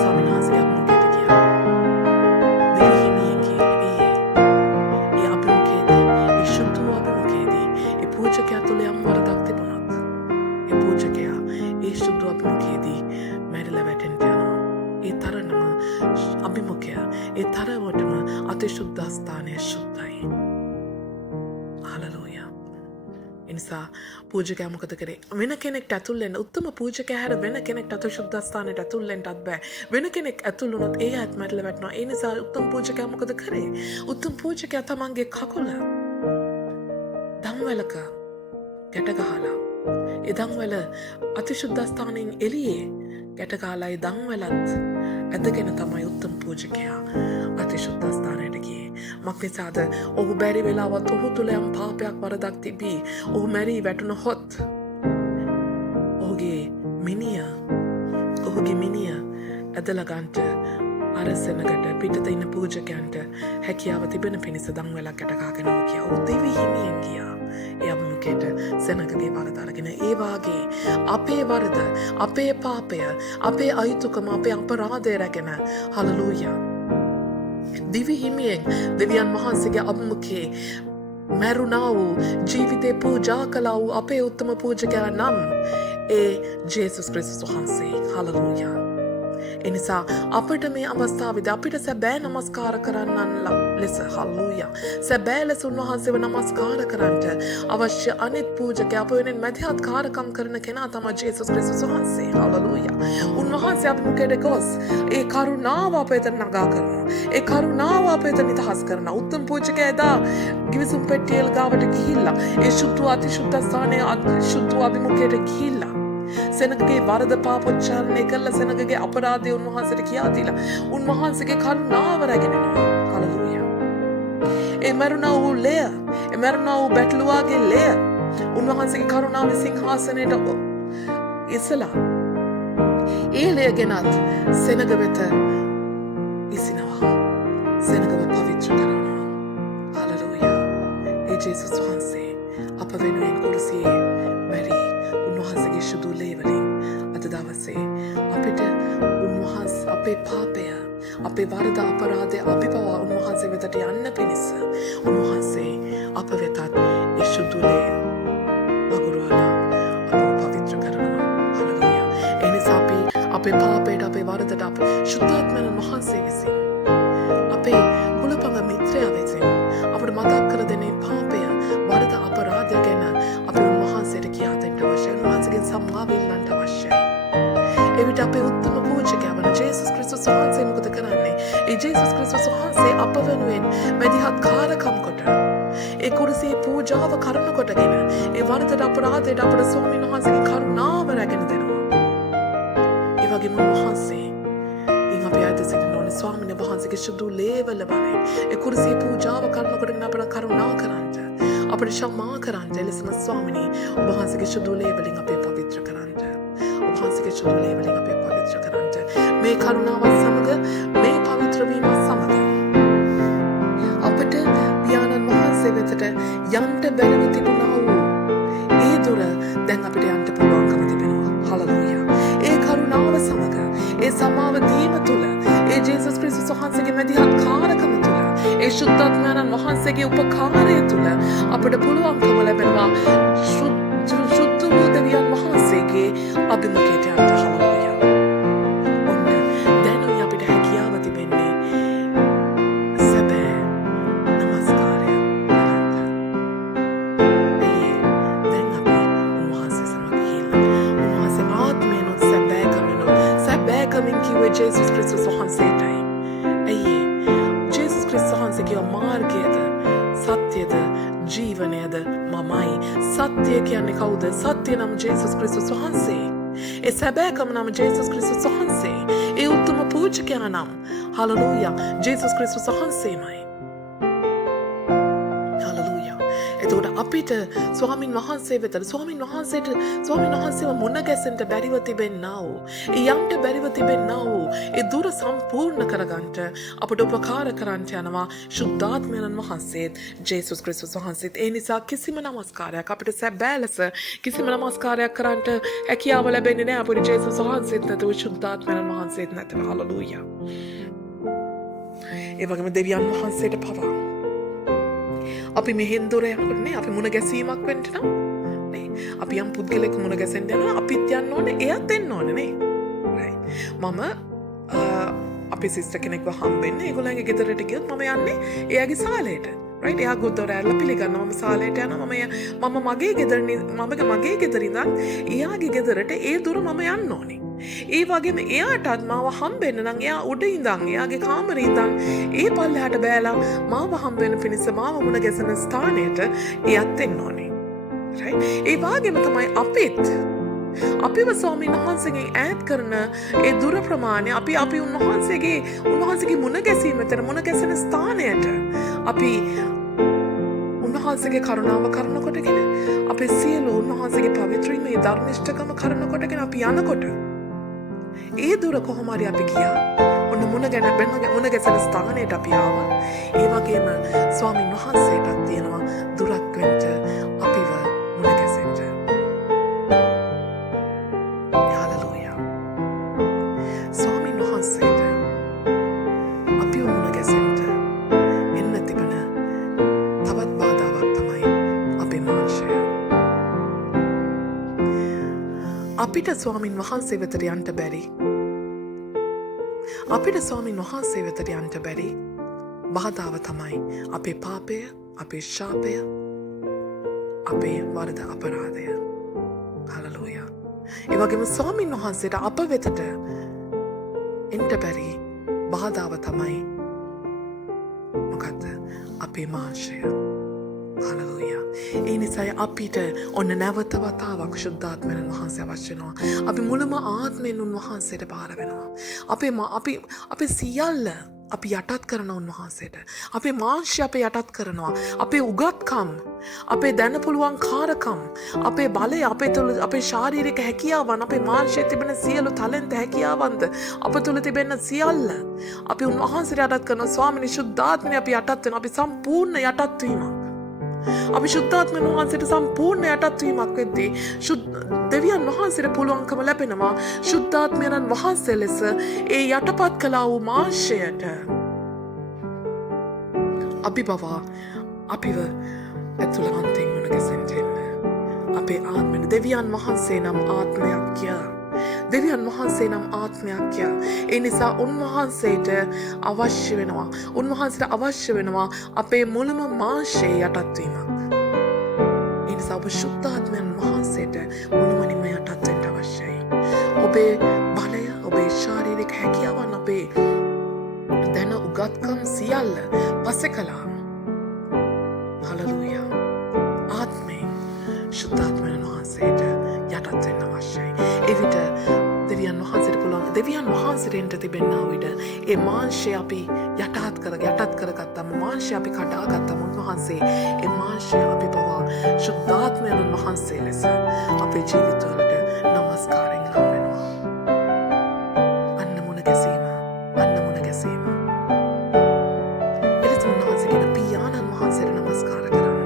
ස්වාමීන් වහන්සේගේ අභිමුඛයට ගියා. දිවි හිමියෙන් ගියේ ඒ අභිමුඛයේදී ඒ ශුද්ධ අභිමුඛයේදී ඒ පූජකයා තුළ යම් වරදක් තිබුණත් ඒ පූජකයා ඒ ශුද්ධ අභිමුඛයේදී මැරිලා වැටෙන්න යනවා. ඒ තරණම අභිමුඛය ඒ තරවටම අතිශුද්ධ ස්ථානය ශුද්ධයි. හලෙලූයා. එනිසා පූජකයා මොකද කරේ? වෙන කෙනෙක්ට ඇතුල් වෙන්න, උත්තම පූජකයා හැර වෙන කෙනෙක්ට අතිශුද්ධ ස්ථානයට ඇතුල් වෙන්නත් බෑ. වෙන කෙනෙක් ඇතුල් වුණොත් ඒ අයත් මැරිලා වැටෙනවා. ඒ නිසා උත්තම පූජකයා මොකද කරේ? උත්තම පූජකයා තමන්ගේ කකුල දම්වැලක ගැට ගහලා ඒ දම්වැල අතිශුද්ධ ස්ථානයෙන් එළියේ ගැට ගහලා ඒ දම්වැලත් ඇදගෙන තමයි උත්තම පූජකයා අතිශුද්ධ ස්ථානයට ගියේ. මක් නිසාද? ඔහු බැරි වෙලාවත් ඔහු තුළ යම් පාපයක් වරදක් තිබී ඔහු මැරී වැටුණහොත් ඔහුගේ මිනිය ඇදලා ගන්නට අර සෙනගට පිටත ඉන්න පූජකයන්ට හැකියාව තිබෙන පිණිස දම්වැලක් ගැට ගහගෙන ගියා. ඔහු දිවි හිමියෙන් ගියා. ඒ අභිමුඛයට සෙනගගේ වරද අරගෙන. ඒ වාගේ අපේ වරද, අපේ පාපය, අපේ අයුතුකම, අපේ අපරාධය රැගෙන හලෙලූයා දිවි හිමියෙන් දෙවියන් වහන්සේගේ අභිමුඛයේ මැරුණා වූ ජීවිතේ පූජා කළා වූ අපේ උත්තම පූජකයා නම් ඒ ජේසුස් ක්‍රිස්තුස් වහන්සේ. හලෙලූයා. එනිසා අපට මේ අවස්ථාවේදී අපිට සැබෑ නමස්කාර කරන්නන් ලෙස හලෙලූයා සැබෑ ලෙස උන්වහන්සේව නමස්කාර කරන්නට අවශ්‍ය අනිත් පූජකයා අප වෙනුවෙන් මැදිහත් කාර්යකම් කරන කෙනා තමයි ජේසුස් ක්‍රිස්තුස් වහන්සේ. හලෙලූයා. උන්වහන්සේ අප මුකේට ගොස් ඒ කරුණාව අප වෙත නගා කරනවා. ඒ කරුණාව අප වෙත නිදහස් කරනවා. උත්තම පූජකයා එදා ගිවිසුම් පෙට්ටියල් ගාවට ගිහිල්ලා ඒ ශුද්ධ අතිශුද්ධ ස්ථානයේ ශුද්ධ අභිමුඛයට ගිහිල්ලා සෙනගගේ වරද පාපොච්චාරණය කරලා සෙනගගේ අපරාධය උන්වහන්සේට කියා දීලා උන්වහන්සේගේ කරුණාව රැගෙන යනවා. හලෙලූයා. ඒ මරුණා වූ ලෙය, ඒ මරුණා වූ බැටළුවාගේ ලෙය උන්වහන්සේගේ කරුණාවේ සිංහාසනයට ඉසලා ඒ ලෙය ගෙනත් සෙනග වෙත ඉසිනවා. සෙනගව පවිත්‍ර කරනවා. හලෙලූයා. ඒ ජේසුස් වහන්සේ අප වෙනුවෙන් කුරුසියේ මැරී උන්වහන්සේගේ ශුද්ධ ලේ වලින් අද දවසේ අපිට උන්වහන්සේ අපේ පාපය, අපේ වරද අපරාධය අපිපවා උන්වහන්සේ වෙතට යන්න පිණිස උන්වහන්සේ අප වෙතත් ඒ ශුද්ධ ලේ වගුරුවලා අපව පවිත්‍ර කරනවා. හලෙලූයා. ඒ නිසා අපේ පාපයට, අපේ වරදට අප ශුද්ධාත්මයන් වහන්සේ විසින් අපේ කුලපඟ මිත්‍රයා විසින් අපට මතක් කර දෙන්නේ පාපය, වරද අපරාධය ගැන අපි උන්වහන්සේට කියා දෙන්න අවශ්‍යයි. උන්වහන්සේගෙන් සමාව ඉල්ලන්න අවශ්‍යයි. එවිට අපේ උත්තම පූජකයා වන ජේසුස් ක්‍රිස්තුස් වහන්සේ මොකද කරන්නේ? ඒ ජේසුස් ක්‍රිස්තුස් වහන්සේ අප වෙනුවෙන් මැදිහත් කාර්යකම් කොට ඒ කුරුසියේ පූජාව කරන කොටගෙන ඒ වරදට අපරාධයට අපේ ස්වාමීන් වහන්සේගේ කරුණාව රැගෙන දෙනවා. ඒ වගේම උන්වහන්සේ ඉන් අපේ අද සිටින ස්වාමීන් වහන්සේගේ සුදු ලේවල බලයෙන් ඒ කුරුසිය පූජාව කරනකොට අපට කරුණා කරන්න. අපට ක්ෂමා කරන්න. එලෙසම ස්වාමීනි ඔබ වහන්සේගේ සුදු ලේවලින් අපේ පවිත්‍ර කරන්න. ඔබ වහන්සේගේ සුදු ලේවලින් අපේ පවිත්‍ර කරන්න. මේ කරුණාවත් සමග මේ පවිත්‍ර වීමත් සමග අපට පියාණන් වහන්සේ වෙතට යන්න බැරිව තිබුණා වූ ඒ දුර දැන් අපිට යන්න පුළුවන්කම තිබෙනවා. හලෙලූයා. ඒ කරුණාව සමග ඒ සමාව දීම තුළ ඒ ජේසුස් ක්‍රිස්තුස් වහන්සේගේ මැදිහත් කාරකම තුළ ඒ ශුද්ධාත්මයන් වහන්සේගේ උපකාරය තුළ අපට පුළුවන්කම ලැබෙනවා ශුද්ධ වූ දෙවියන් වහන්සේගේ අභිමුඛයට යන්න. හලෙලූයා. ඔන්න දැනුයි අපිට හැකියාව තිබෙන්නේ සැබෑ නමස්කාරය කරන්න. දැන් අපි උන්වහන්සේ සමග ගිහිල්ලා උන්වහන්සේ ආත්මයෙන්ොත් සැබෑකමින් කිව්වේ ජේසුස් ක්‍රිස්තුස් වහන්සේටයි. ජේසුස් ක්‍රිස්තුස් වහන්සේගේ මාර්ගයද සත්‍යද ජීවනයද මමයි. සත්‍ය කියන්නේ කවුද? සත්‍ය නම් ජේසුස් ක්‍රිස්තුස් වහන්සේ. ඒ සැබෑකම නම් ජේසුස් ක්‍රිස්තුස් වහන්සේ. ඒ උතුම් පූජකයා නම් හලෙලූයා ජේසුස් ක්‍රිස්තුස් වහන්සේමයි. හලෙලූයා. එතකොට අපිට ස්වාමින් වහන්සේ වෙතට ස්වාමින් වහන්සේව මුණ ගැසෙන්න බැරිව තිබෙන්නා වූ ඒ යන්ට බැරිව තිබෙන්නා වූ ඒ දුර සම්පූර්ණ කරගන්නට අපට උපකාර කරන්න යනවා ශුද්ධාත්මයන් වහන්සේත් ජේසුස් ක්‍රිස්තුස් වහන්සේත්. ඒ නිසා කිසිම නමස්කාරයක් අපිට සැබෑ ලෙස කිසිම නමස්කාරයක් කරන්නට හැකියාව ලැබෙන්නේ නැහැ අපිට ජේසුස් වහන්සේත් නැතුව ශුද්ධාත්මයන් වහන්සේත් නැතුව. හලෙලූයා. ඒ වගේම දෙවියන් වහන්සේට පවා අපි මෙහෙන් දොර යනකොටනේ අපි මුණ ගැසීමක් වෙන්න නම් නේ අපි යම් පුද්ගලෙක් මුණ ගැසෙන්න යනවා අපිත් යන්න ඕනේ එයාත් එන්න ඕනේ නේ. රයිට්. මම අපේ සිස්ටර් කෙනෙක්ව හම්බෙන්නේ ඒගොල්ලන්ගේ ගෙදරට ගියොත් මම යන්නේ එයාගේ සාලේට. රයිට්. එයා ගොඩ ඇරලා පිළිගන්නවා මම සාලේට යනවා මම මගේ ගෙදර ඉඳන් එයාගේ ගෙදරට ඒ දුර මම යන්න ඕනේ. ඒ වගේම එයාටත් මාව හම්බෙන්න නම් එයා උඩ ඉඳන් එයාගේ කාමරේ ඉඳන් ඒ පල්ලෙහාට බෑලා මාව හම්බෙන්න පිණිස මාව මුණ ගැසෙන ස්ථානයට එයත් එන්න ඕනේ. රයිට්. ඒ වගේම තමයි අපිව ස්වාමීන් වහන්සේගෙන් ඈත් කරන ඒ දුර ප්‍රමාණය අපි උන්වහන්සේගේ මුණ ගැසීමට මුණ ගැසෙන ස්ථානයට අපි උන්වහන්සේගේ කරුණාව කරනකොටගෙන අපේ සියලු උන්වහන්සේගේ පවිත්‍රීමේ ධර්මිෂ්ඨකම කරනකොටගෙන අපි යනකොට ඒ දුර කොහොම හරි අපි ගියා. ඔන්න මුණ ගැසෙන ස්ථානයට අපි ආවා. ඒ වගේම ස්වාමීන් වහන්සේටත් තියෙනවා දුරක් වෙන්න අපිව මුණ ගැසෙන්න. හලෙලූයා. ස්වාමීන් වහන්සේට අපිව මුණ ගැසෙන්න එන්න තිබෙන තවත් බාධාවක් තමයි අපේ මාංශය. අපිට ස්වාමීන් වහන්සේ වෙතට යන්න බැරි. අපිට ස්වාමීන් වහන්සේ වෙතට යන්න බැරි බාධාව තමයි අපේ පාපය, අපේ ශාපය, අපේ වරද අපරාධය. හලෙලූයා. ඒ වගේම ස්වාමීන් වහන්සේට අප වෙතට එන්න බැරි බාධාව තමයි මොකද්ද? අපේ මාංශය. හලෙලූයා. ඒ නිසා අපිට ඔන්න නැවත වතාවක් ශුද්ධාත්මයන් වහන්සේ අවශ්‍ය වෙනවා. අපි මුලම ආත්මයෙන් උන්වහන්සේට බාර වෙනවා. අපේ සියල්ල අපි යටත් කරන උන්වහන්සේට. අපේ මාංශය අපේ යටත් කරනවා. අපේ උගත්කම්, අපේ දැන පුළුවන් කාරකම්, අපේ බලය, අපේ ශාරීරික හැකියාවන්, අපේ මාංශයේ තිබෙන සියලු ටැලන්ට් හැකියාවන්ද අප තුළ තිබෙන සියල්ල අපි උන්වහන්සේට යටත් කරන ස්වාමීනි ශුද්ධාත්මය අපි යටත් වෙනවා. අපි සම්පූර්ණ යටත් වීමක්. අපි ශුද්ධාත්මයන් වහන්සේට සම්පූර්ණ යටත් වීමක් වෙද්දී දෙවියන් වහන්සේට පුළුවන්කම ලැබෙනවා ශුද්ධාත්මයන් වහන්සේ ලෙස ඒ යටපත් කළා වූ මාංශයට අපි පවා අපිව ඇතුළාන්තයෙන් මුණ ගැසෙන්න එන්න. අපේ ආත්මෙට දෙවියන් වහන්සේ නම් ආත්මයක් ය. දෙවියන් වහන්සේ නම් ආත්මයක් ය. ඒ නිසා උන්වහන්සේට අවශ්‍ය වෙනවා අපේ මුලම මාංශයේ යටත් වීමක්. ඒ නිසා ඔබ ශුද්ධාත්මයන් වහන්සේට මුළුමනින්ම යටත් වෙන්න අවශ්‍යයි. ඔබේ බලය, ඔබේ ශාරීරික හැකියාවන්, ඔබේ දැන උගත්කම් සියල්ල පසෙකලා. හලෙලූයා. ආත්මයෙන් ශුද්ධාත්මයන් වහන්සේට යටත් වෙන්න අවශ්‍යයි. එවිට දෙවියන් වහන්සේට පුළුවන් දෙවියන් වහන්සේට තිබෙනා විට ඒ මාංශය අපි යටත් කරගත්තම මාංශය අපි කඩාගත්තම උන්වහන්සේ ඒ මාංශය අපි පවා ශුද්ධාත්මයන් වහන්සේ ලෙස අපේ ජීවිතවලට නමස්කාරයෙන් ලං වෙනවා. අන්න මුණ ගැසීම. එලෙස උන්වහන්සේගෙන පියාණන් වහන්සේට නමස්කාර කරන්න.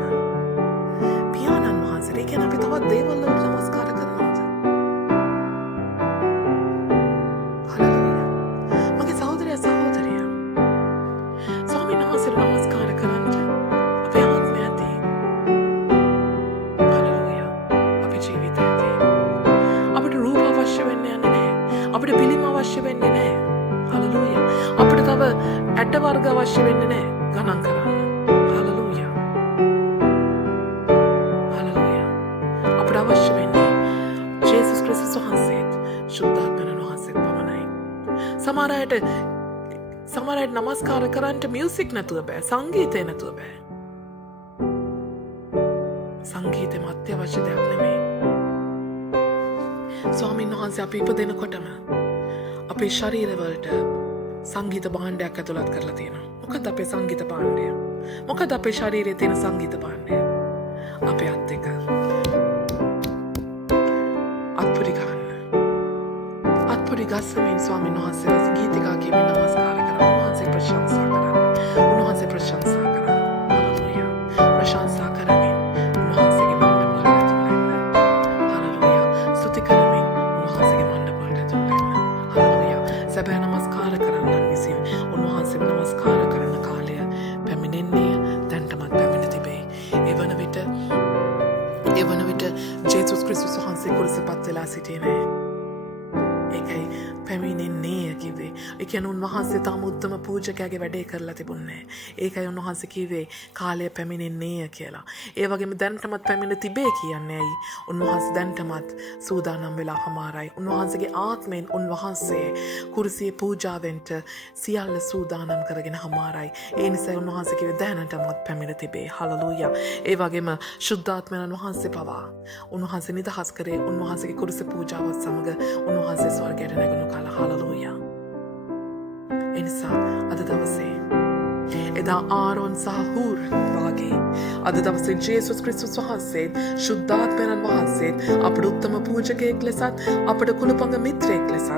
පියාණන් වහන්සේ කියන්නේ අපි තවත් දේවල් වලට නමස්කාර කරනවාද? හලෙලූයා. මගේ සහෝදරයා සහෝදරිය. ස්වාමීන් වහන්සේට නමස්කාර කරන්න අපේ ආත්මය ඇති. හලෙලූයා. අපේ ජීවිතය ඇති. අපිට රූප අවශ්‍ය වෙන්නේ නැහැ. අපිට පිළිම අවශ්‍ය වෙන්නේ නැහැ. හලෙලූයා. අපිට තව ඇට වර්ග අවශ්‍ය වෙන්නේ නැහැ. ගණන් කරන්න. හලෙලූයා. හලෙලූයා. අපිට අවශ්‍ය වෙන්නේ ජේසුස් ක්‍රිස්තුස් වහන්සේත් ශුද්ධාත්මයන් වහන්සේත් පමණයි. සමහර අයට නමස්කාර කරන්නට මියුසික් නැතුව බෑ. සංගීතය නැතුව බෑ. සංගීතය අත්‍යවශ්‍ය දෙයක් නෙමෙයි. ස්වාමීන් වහන්සේ අපි ඉපදෙනකොටම අපේ ශරීරවලට සංගීත භාණ්ඩයක් ඇතුළත් කරලා තියෙනවා. මොකද අපේ සංගීත භාණ්ඩය? මොකද අපේ ශරීරයේ තියෙන සංගීත භාණ්ඩය? අපේ අත් දෙක. අත්පුඩි ගන්න. අත්පුඩි ගස්සමින් ස්වාමීන් වහන්සේ ගීතිකා කියමින් නමස්කාර කරනවා. උන්වහන්සේ ප්‍රශංසා කරනවා. උන්වහන්සේ ප්‍රශංසා කරනවා. හලෙලූයා. ප්‍රශංසා කරමින් උන්වහන්සේගේ මණ්ඩපවලට ඇතුළත් වෙන්න. හලෙලූයා. ස්තුති කරමින් උන්වහන්සේගේ මණ්ඩපවලට ඇතුළත් වෙන්න. හලෙලූයා. සැබෑ නමස්කාර කරන්නන් විසින් උන්වහන්සේ නමස්කාර කරන කාලය පැමිණෙන්නේ දැන්ටමත් පැමිණ තිබේ. එවන විට ජේසුස් ක්‍රිස්තුස් වහන්සේ කුරුසපත් වෙලා සිටියේ නැහැ. ඒකයි පැමිණෙන්නේ කිව්වේ. ඒ කියන්නේ උන්වහන්සේ තාම උත්තම පූජකයාගේ වැඩේ කරලා තිබුණේ නැහැ. ඒකයි උන්වහන්සේ කිව්වේ කාලය පැමිණෙන්නේ කියලා. ඒ වගේම දැන්ටමත් පැමිණ තිබේ කියන්නේ ඇයි? උන්වහන්සේ දැන්ටමත් සූදානම් වෙලා හමාරයි. උන්වහන්සේගේ ආත්මයෙන් උන්වහන්සේ කුරුසියේ පූජාවෙන්ට සියල්ල සූදානම් කරගෙන හමාරයි. ඒ නිසා උන්වහන්සේ කිව්වේ දැනටමත් පැමිණ තිබේ. හලෙලූයා. ඒ වගේම ශුද්ධාත්මයන් වහන්සේ පවා උන්වහන්සේ නිදහස් කරේ උන්වහන්සේගේ කුරුස පූජාවත් සමග උන්වහන්සේ ස්වර්ගයට නැගුණු කාල. හලෙලූයා. එනිසා අද දවසේ එදා ආරෝන් සහ හූර් වගේ අද දවසේ ජේසුස් ක්‍රිස්තුස් වහන්සේත් ශුද්ධාත්මයන් වහන්සේත් අපට උත්තම පූජකයෙක් ලෙසත් අපට කුලපඟ මිත්‍රයෙක් ලෙසත්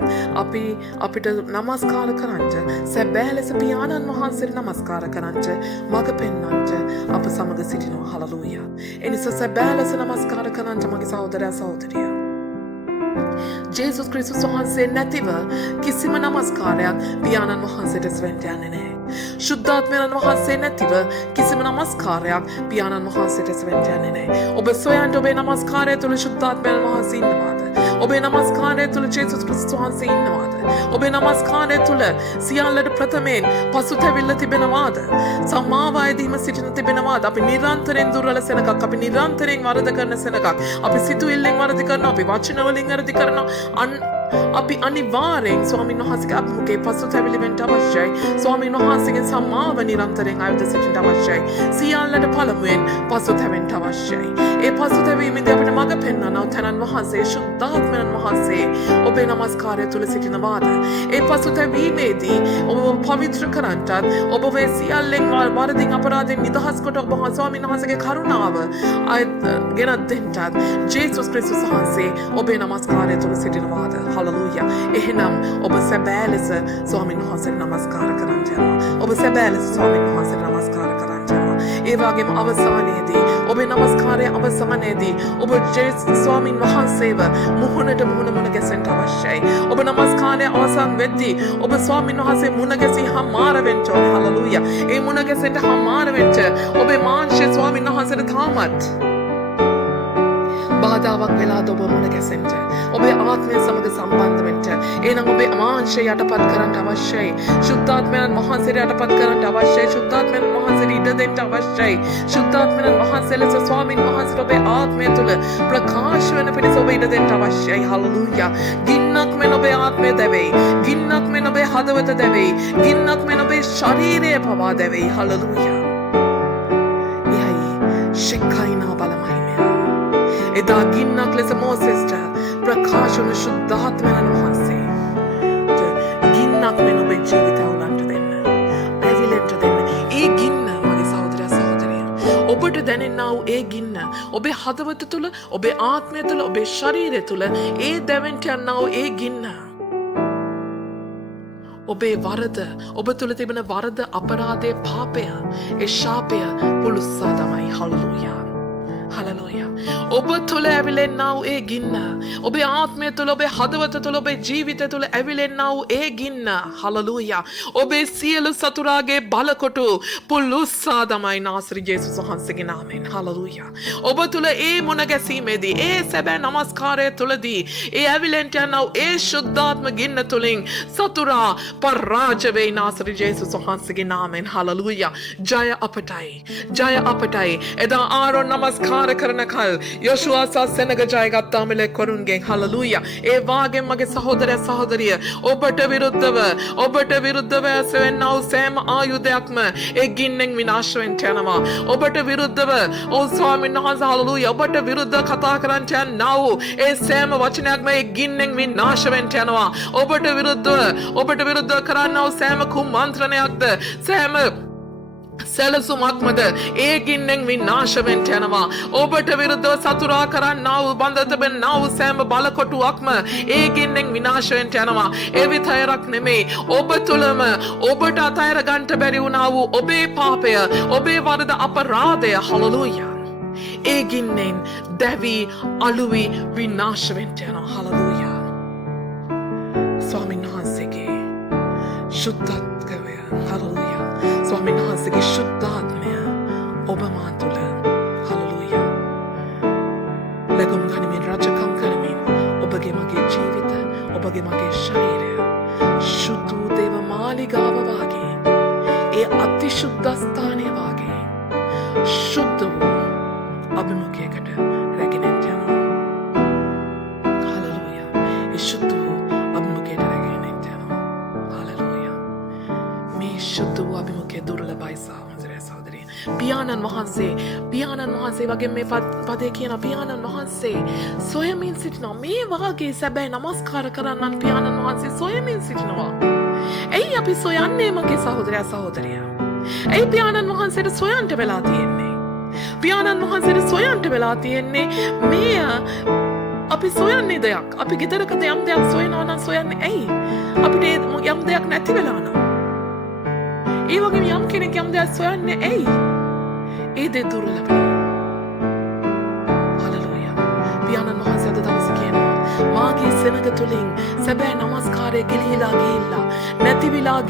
අපිට නමස්කාර කරන්නට සැබෑ ලෙස පියාණන් වහන්සේට නමස්කාර කරන්නට මඟ පෙන්වන්නට අප සමග සිටිනවා. හලෙලූයා. එනිසා සැබෑ ලෙස නමස්කාර කරන්නට මගේ සහෝදරයා සහෝදරිය. ජේසුස් ක්‍රිස්තුස් වහන්සේ නැතිව කිසිම නමස්කාරයක් පියාණන් වහන්සේට වෙන්න යන්නේ නැහැ. ශුද්ධාත්මයන් වහන්සේ නැතිව කිසිම නමස්කාරයක් පියාණන් වහන්සේට වෙන්න යන්නේ නැහැ. ඔබ සොයන්න ඔබේ නමස්කාරය තුළ ශුද්ධාත්මයන් වහන්සේ ඉන්නවාද? ඔබේ නමස්කාරය තුළ ජේසුස් ක්‍රිස්තුස් වහන්සේ ඉන්නවාද? ඔබේ නමස්කාරය තුළ සියල්ලට ප්‍රථමයෙන් පසුතැවිල්ල තිබෙනවාද? සම්මාව අයදීම සිටින තිබෙනවාද? අපි නිරන්තරයෙන් දුර්වල සෙනගක්, අපි නිරන්තරයෙන් වරද කරන සෙනගක්, අපි සිතුවිල්ලෙන් වරද කරනවා, අපි වචන වලින් වරද කරනවා. අපි අනිවාර්යෙන් ස්වාමීන් වහන්සේගේ අභිමුඛයේ පසුතැවිලි වෙන්න අවශ්‍යයි. ස්වාමීන් වහන්සේගේ සම්මාව නිරන්තරයෙන් අයද සිටින්න අවශ්‍යයි. සියල්ලට පළමුවෙන් පසුතැවෙන්න අවශ්‍යයි. ඒ පසුතැවීමේදී අපිට මඟ පෙන්වනවා තනන් වහන්සේ ශුද්ධාත්මයන් වහන්සේ ඔබේ නමස්කාරය තුල සිටිනවාද? ඒ පසුතැවීමේදී ඔබ පවිත්‍ර කරන්නටත් ඔබ වේ සියල්ලෙන් වරදින් අපරාධෙන් නිදහස් කොට ඔබ ස්වාමීන් වහන්සේගේ කරුණාව ගෙනත් දෙන්නටත් ජේසුස් ක්‍රිස්තුස් වහන්සේ ඔබේ නමස්කාරය තුල සිටිනවාද? හලෙලූයා. එහෙනම් ඔබ සැබෑ ලෙස ස්වාමීන් වහන්සේට නමස්කාර කරන්න යනවා. ඔබ සැබෑ ලෙස ස්වාමීන් වහන්සේට නමස්කාර කරන්න යනවා. ඒ වගේම අවසානයේදී ඔබේ නමස්කාරය අවසානයේදී ඔබ ජේසුස් ස්වාමීන් වහන්සේව මුහුණට මුහුණ ගැසෙන්න අවශ්‍යයි. ඔබ නමස්කාරය අවසන් වෙද්දී ඔබ ස්වාමීන් වහන්සේ මුණ ගැසී හමාර වෙන්න ඕනේ. හලෙලූයා. ඒ මුණ ගැසෙන්න හමාර වෙන්න ඔබේ මාංශය ස්වාමීන් වහන්සේට තාමත් බාධාවක් වෙලාද ඔබ මුණ ගැසෙන්න. ඔබේ ආත්මය සමග සම්බන්ධ වෙන්න. එහෙනම් ඔබේ මාංශය යටපත් කරන්න අවශ්‍යයි. ශුද්ධාත්මයන් වහන්සේට යටපත් කරන්න අවශ්‍යයි. ශුද්ධාත්මයන් වහන්සේට ඉඩ දෙන්න අවශ්‍යයි. ශුද්ධාත්මයන් වහන්සේ ලෙස ස්වාමීන් වහන්සේට ඔබේ ආත්මය තුළ ප්‍රකාශ වෙන පිණිස ඔබ ඉඩ දෙන්න අවශ්‍යයි. හලෙලූයා. ගින්නක් මෙන් ඔබේ ආත්මය දැවෙයි. ගින්නක් මෙන් ඔබේ හදවත දැවෙයි. ගින්නක් මෙන් ඔබේ ශරීරය පවා දැවෙයි. හලෙලූයා. එයයි ශෙකයිනා බලමයි. එදා ගින්නක් ලෙස මෝසෙස්ට ප්‍රකාශ වන ශුද්ධාත්මයන් වහන්සේ ගින්නක් වෙන ඔබේ ජීවිතය උලන්ට දෙන්න. ඇවිලෙන්ට දෙන්න. ඒ ගින්න මගේ සහෝදරයා සහෝදරිය. ඔබට දැනෙන්නා වූ ඒ ගින්න ඔබේ හදවත තුළ, ඔබේ ආත්මය තුළ, ඔබේ ශරීරය තුළ ඒ දැවෙන්ට යන්නා වූ ඒ ගින්න ඔබේ වරද, ඔබ තුළ තිබෙන වරද, අපරාධය, පාපය, ඒ ශාපය පුළුස්සා තමයි. හලලූයා. හලලූයා. ඔබ තුළ ඇවිලෙන්නා වූ ඒ ගින්න, ඔබේ ආත්මය තුළ, ඔබේ හදවත තුළ, ඔබේ ජීවිතය තුළ ඇවිලෙන්නා වූ ඒ ගින්න, හලලූයා, ඔබේ සියලු සතුරාගේ බලකොටු පුළුස්සා තමයි නාසරි ජේසුස් වහන්සේගේ නාමයෙන්. හලලූයා. ඔබ තුළ ඒ මුණ ගැසීමේදී, ඒ සැබෑ නමස්කාරය තුළදී, ඒ ඇවිලෙන්ට යනා වූ ඒ ශුද්ධාත්ම ගින්න තුළින් සතුරා පරාජය වෙයි නාසරි ජේසුස් වහන්සේගේ නාමයෙන්. හලලූයා. ජය අපටයි. ජය අපටයි. එදා ආරොන් නමස්කාර කරන කල් යොෂුවා සෙනග ජයගත්තා මිලෙක්වරුන්ගෙන්. හලලූයා. ඒ වාගෙන් මගේ සහෝදරයා සහෝදරිය, ඔබට විරුද්ධව ඇසවෙන්නා වූ සෑම ආයුධයක්ම ඒ ගින්නෙන් විනාශ වෙන්න යනවා. ඔබට විරුද්ධව ස්වාමීන් වහන්සේ හලලූයා, ඔබට විරුද්ධව කතා කරන්නට යනා වූ ඒ සෑම වචනයක්ම ඒ ගින්නෙන් විනාශ වෙන්න යනවා. ඔබට විරුද්ධව කරන්නා වූ සෑම කුමන්ත්‍රණයක්ද, සෑම සැලසුමක්මද ඒ ගින්නෙන් විනාශ වෙන්න යනවා. ඔබට විරුද්ධව සතුරා කරන්නා වූ, බඳ තබන්නා වූ සෑම බලකොටුවක්ම ඒ ගින්නෙන් විනාශ වෙන්න යනවා. ඒ විතරක් නෙමෙයි, ඔබ තුළම ඔබට අතහැර ගන්නට බැරි වුණා වූ ඔබේ පාපය, ඔබේ වරද, අපරාධය, හලලූයා, ඒ ගින්නෙන් දැවි අලුවි විනාශ වෙන්න යනවා. හලලූයා. ස්වාමීන් වහන්සේගේ ශුද්ධත්වය, හලලූයා, ස්වාමීන් වහන්සේගේ ශුද්ධාත්මය ඔබ මා තුළ, හලලූයා, ලැබුම් ගනිමින්, රජකම් කරමින් ඔබගේ මගේ ජීවිත, ඔබගේ මගේ ශරීරය ශුද්ධ වූ දේව මාලිගාව වාගේ, ඒ අතිශුද්ධස්ථානය වාගේ ශුද්ධ වූ අභිමුඛයකට රැගෙන යනවා. හලලූයා. ඒ ශුද්ධ වූ අභිමුඛයට රැගෙන යනවා. හලලූයා. මේ ශුද්ධ වූ අභිමුඛය දුර්ලභයි සහෝදරයා සහෝදරිය. පියාණන් වහන්සේ වගේ මේ පදේ කියන පියාණන් වහන්සේ සොයමින් සිටිනවා. මේ වාගේ සැබෑ නමස්කාර කරන්නන් පියාණන් වහන්සේ සොයමින් සිටිනවා. ඇයි අපි සොයන්නේ මගේ සහෝදරයා සහෝදරිය? ඇයි පියාණන් වහන්සේට සොයන්ට වෙලා තියෙන්නේ? පියාණන් වහන්සේට සොයන්ට වෙලා තියෙන්නේ මේ අපි සොයන්නේ දෙයක්. අපි ගෙදරකද යම් දෙයක් සොයනවා නම් සොයන්නේ ඇයි? අපිට යම් දෙයක් නැති වෙලා නම්. ඒ වගේම යම් කෙනෙක් යම් දෙයක් සොයන්නේ ඇයි? ඒ දේ දුර්ලභයි. හලලූයා. පියාණන් වහන්සේ අද දවසේ කියනවා මාගේ සෙනග තුලින් සැබෑ නමස්කාරය ගිලිහිලා ගිහිල්ලා, නැති වෙලා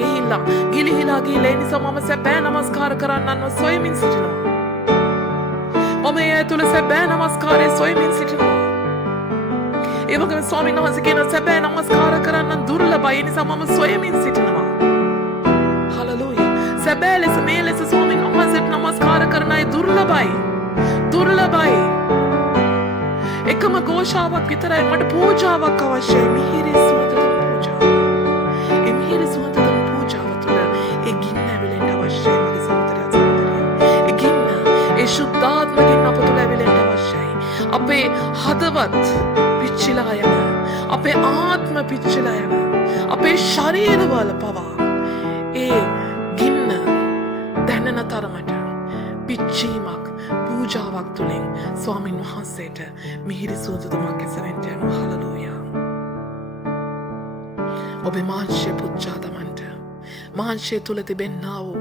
ගිහිල්ලා, ගිලිහිලා ගිහිල්ලා, ඒ නිසා මම සැබෑ නමස්කාර කරන්නන්ව සොයමින් සිටිනවා. මම ඒ තුළ සැබෑ නමස්කාරය සොයමින් සිටිනවා. ඒ වගේම ස්වාමීන් වහන්සේ කියනවා සැබෑ නමස්කාර කරන්නන් දුර්ලභයි, ඒ නිසා මම සොයමින් සිටිනවා. හලලූයා. සැබෑ ලෙස මේ ලෙස ස්වාමීන් වහන්සේට නමස්කාර කරන අය දුර්ලභයි. එකම ഘോഷාවක් විතරයි මට පූජාවක් අවශ්‍යයි. මිහිරි සුවඳ පූජාව. ඒ මිහිරි සුවඳ පූජාව තුළ ඒ ගින්න ඇවිලෙන්න අවශ්‍යයි මගේ සහෝදරයා සහෝදරිය. ඒ ගින්න, ඒ ශුද්ධාත්ම ගින්න අප තුළ ඇවිලෙන්න අවශ්‍යයි. අපේ හදවත් පිච්චිලා යන, අපේ ආත්ම පිච්චිලා යන, අපේ ශරීරවල පවා ඒ ගින්න දැනෙන තරමට පිච්චීමක්, පූජාවක් තුළින් ස්වාමීන් වහන්සේට මිහිරි සුවඳුමක් ඇසෙන්න යනවා. හලලූයා. ඔබේ මාංශය පුච්චා දමන්නට, මාංශය තුළ තිබෙන්නා වූ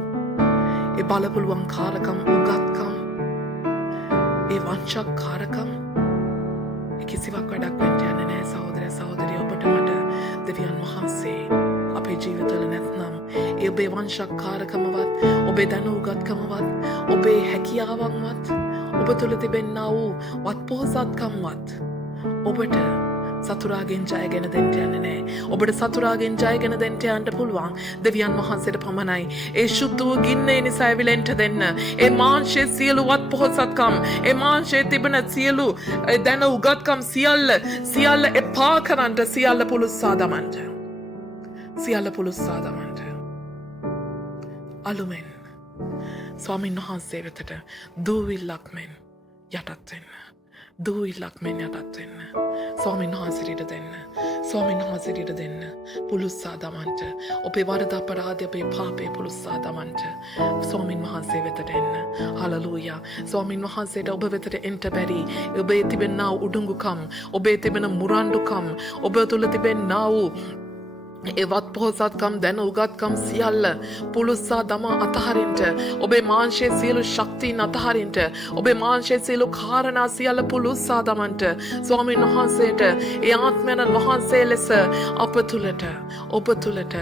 ඒ බලපුලුවන් කාරකම්, උගත්කම්, ඒ වංචක්කාරකම්, ඒ කිසිවක් වැඩක් වෙන්න යන්නේ නැහැ සහෝදරයා සහෝදරිය. ඔබට මට දෙවියන් වහන්සේ අපේ ජීවිතවල නැත්නම් ඒ ඔබේ වංශක්කාරකමවත්, ඔබේ දැනුගත්කමවත්, ඔබේ හැකියාවන්වත්, ඔබ තුළ තිබෙන්නා වූ වත්පොහොසත්කම්වත් ඔබට සතුරාගෙන් ජයගෙන දෙන්න යන්නේ නැහැ. ඔබට සතුරාගෙන් ජයගෙන දෙන්න යන්න පුළුවන් දෙවියන් වහන්සේට පමණයි. ඒ ශුද්ධ වූ ගින්න නිසා ඇවිලෙන්න දෙන්න. ඒ මාංශයේ සියලු වත්පොහොසත්කම්, ඒ මාංශයේ තිබෙන සියලු දැන උගත්කම් සියල්ල එපා කරන්නට, සියල්ල පුළුස්සා දමන්න. අලුමෙන් ස්වාමීන් වහන්සේ වෙතට දූවිල්ලක් මෙන් යටත් වෙන්න. ස්වාමීන් වහන්සේට දෙන්න. ස්වාමීන් වහන්සේට ඉඩ දෙන්න. පුළුස්සා දමන්ට. ඔබේ වරද අපරාධ අපේ පාපේ පුළුස්සා දමන්ට. ස්වාමීන් වහන්සේ වෙතට එන්න. හලලූයා. ස්වාමීන් වහන්සේට ඔබ වෙතට එන්ට බැරි. ඔබේ තිබෙන්නා වූ උඩඟුකම්, ඔබේ තිබෙන මුරණ්ඩුකම්, ඔබ තුළ තිබෙන්නා වූ එවත් පොහොසත්කම් දැන උගත්කම් සියල්ල පුළුස්සා දමා අතහරින්ට. ඔබේ මාංශයේ සියලු ශක්තියින් අතහරින්ට. ඔබේ මාංශයේ සියලු කාරණා සියල්ල පුළුස්සා දමන්ට. ස්වාමීන් වහන්සේට ඒ ආත්මයන් වහන්සේ ලෙස අප තුළට ඔබ තුළට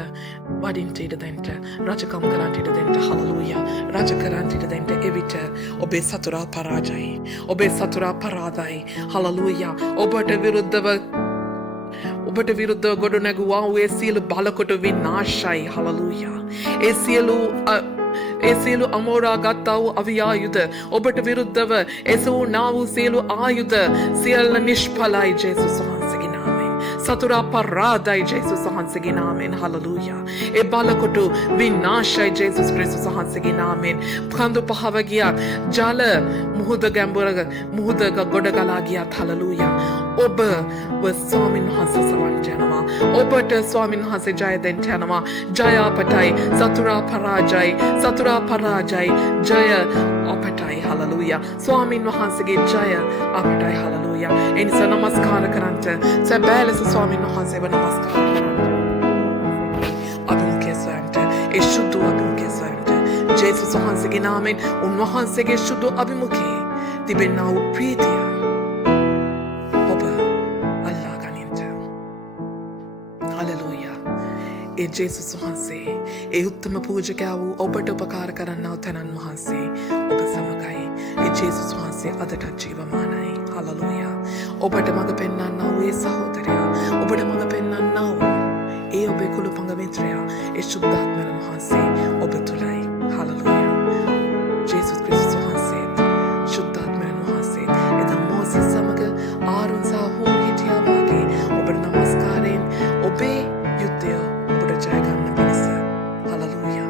වඩින්ට ඉඩ දෙන්ට. රජකම් කරන්ට ඉඩ දෙන්ට. හලලූයා. රජ කරන්ට ඉඩ දෙන්ට. එවිට ඔබේ සතුරා පරාජයි. ඔබේ සතුරා පරාදයි. හලලූයා. ඔබට විරුද්ධ ගොඩ නැගුවා ඒ සියලු බලකොට විනාශයි. හලලූයා. ඒ සියලු අමෝරා ගත්තා වූ අවියායුධ ඔබට විරුද්ධව එසවූ නා වූ සියලු ආයුධ සියල්ල නිෂ්ඵලයි ජේසුස් වහන්සේගේ නාමයෙන්. සතුරා පරාදයි ජේසුස් වහන්සේගේ නාමයෙන්. හලලූයා. ඒ බලකොටු විනාශයි ජේසුස් ක්‍රිස්තුස් වහන්සේගේ නාමයෙන්. කඳු පහව ගියත් ජල මුහුද ගැඹුරක මුහුදක ගොඩ ගලා ගියත් හලලූයා. ඔබ ස්වාමීන් වහන්සේ සවන්ට යනවා. ඔබට ස්වාමීන් වහන්සේ ජය දෙන්න යනවා. ජය අපටයි. සතුරා පරාජයි. සතුරා පරාජයි. ජය අපටයි. හලලූයා. ස්වාමීන් වහන්සේගේ ජය අපටයි. හලලූයා. ඒ නිසා නමස්කාර කරන්ට සැබෑ ලෙස ස්වාමීන් වහන්සේව නමස්කාර කරන්ට. අභිමුඛය සොයන්ට. ඒ සුදු අභිමුඛය සොයන්ට. ජේසුස් වහන්සේගේ නාමයෙන් උන්වහන්සේගේ සුදු අභිමුඛයේ තිබෙනා වූ ප්‍රීතිය ඒ ජේසුස් වහන්සේ ඒ උත්තම පූජකයා වූ ඔබට උපකාර කරන්නා තැනන් වහන්සේ ඔබ සමගයි. ඒ ජේසුස් වහන්සේ අදටත් ජීවමානයි. හලලූයා. ඔබට මඟ පෙන්වන්නා වූ ඒ සහෝදරයා, ඔබට මඟ පෙන්වන්නා වූ ඒ ඔබේ කුළුපඟ මිත්‍රයා, ඒ ශුද්ධාත්මයන් වහන්සේ ඔබ තුලයි. හලලූයා. ජේසුස් ක්‍රිස්තුස් වහන්සේ ශුද්ධාත්මයන් වහන්සේ එදා මෝසෙස් සමග ආරොන් සහ හූර් හිටියා වගේ ඔබට නමස්කාරයෙන් ඔබේ යුද්ධය ජය ගන්න පිණිස. හලලූයා.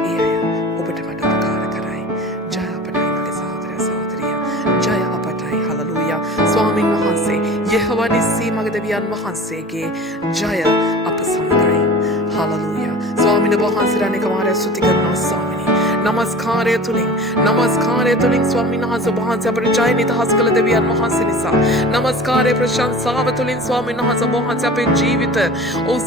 ඒ අය ඔබට මට උපකාර කරයි. ජය අපටයි මගේ සහෝදරයා සහෝදරිය. ජය අපටයි. හලලූයා. ස්වාමීන් වහන්සේ යෙහෝවා නිස්සී මගේ දෙවියන් වහන්සේගේ ජය අප සමගයි. හලලූයා. ස්වාමීන් වහන්සේලා නිකමාරය ස්තුති කරනවා ස්වාමිනී. නමස්කාරය තුලින් ස්වාමීන් වහන්සේ වහන්සේ අපට ජය නිදහස් කළ දෙවියන් වහන්සේ නිසා නමස්කාරය ප්‍රශංසාව තුලින් ස්වාමීන් වහන්සේ වහන්සේ අපේ ජීවිත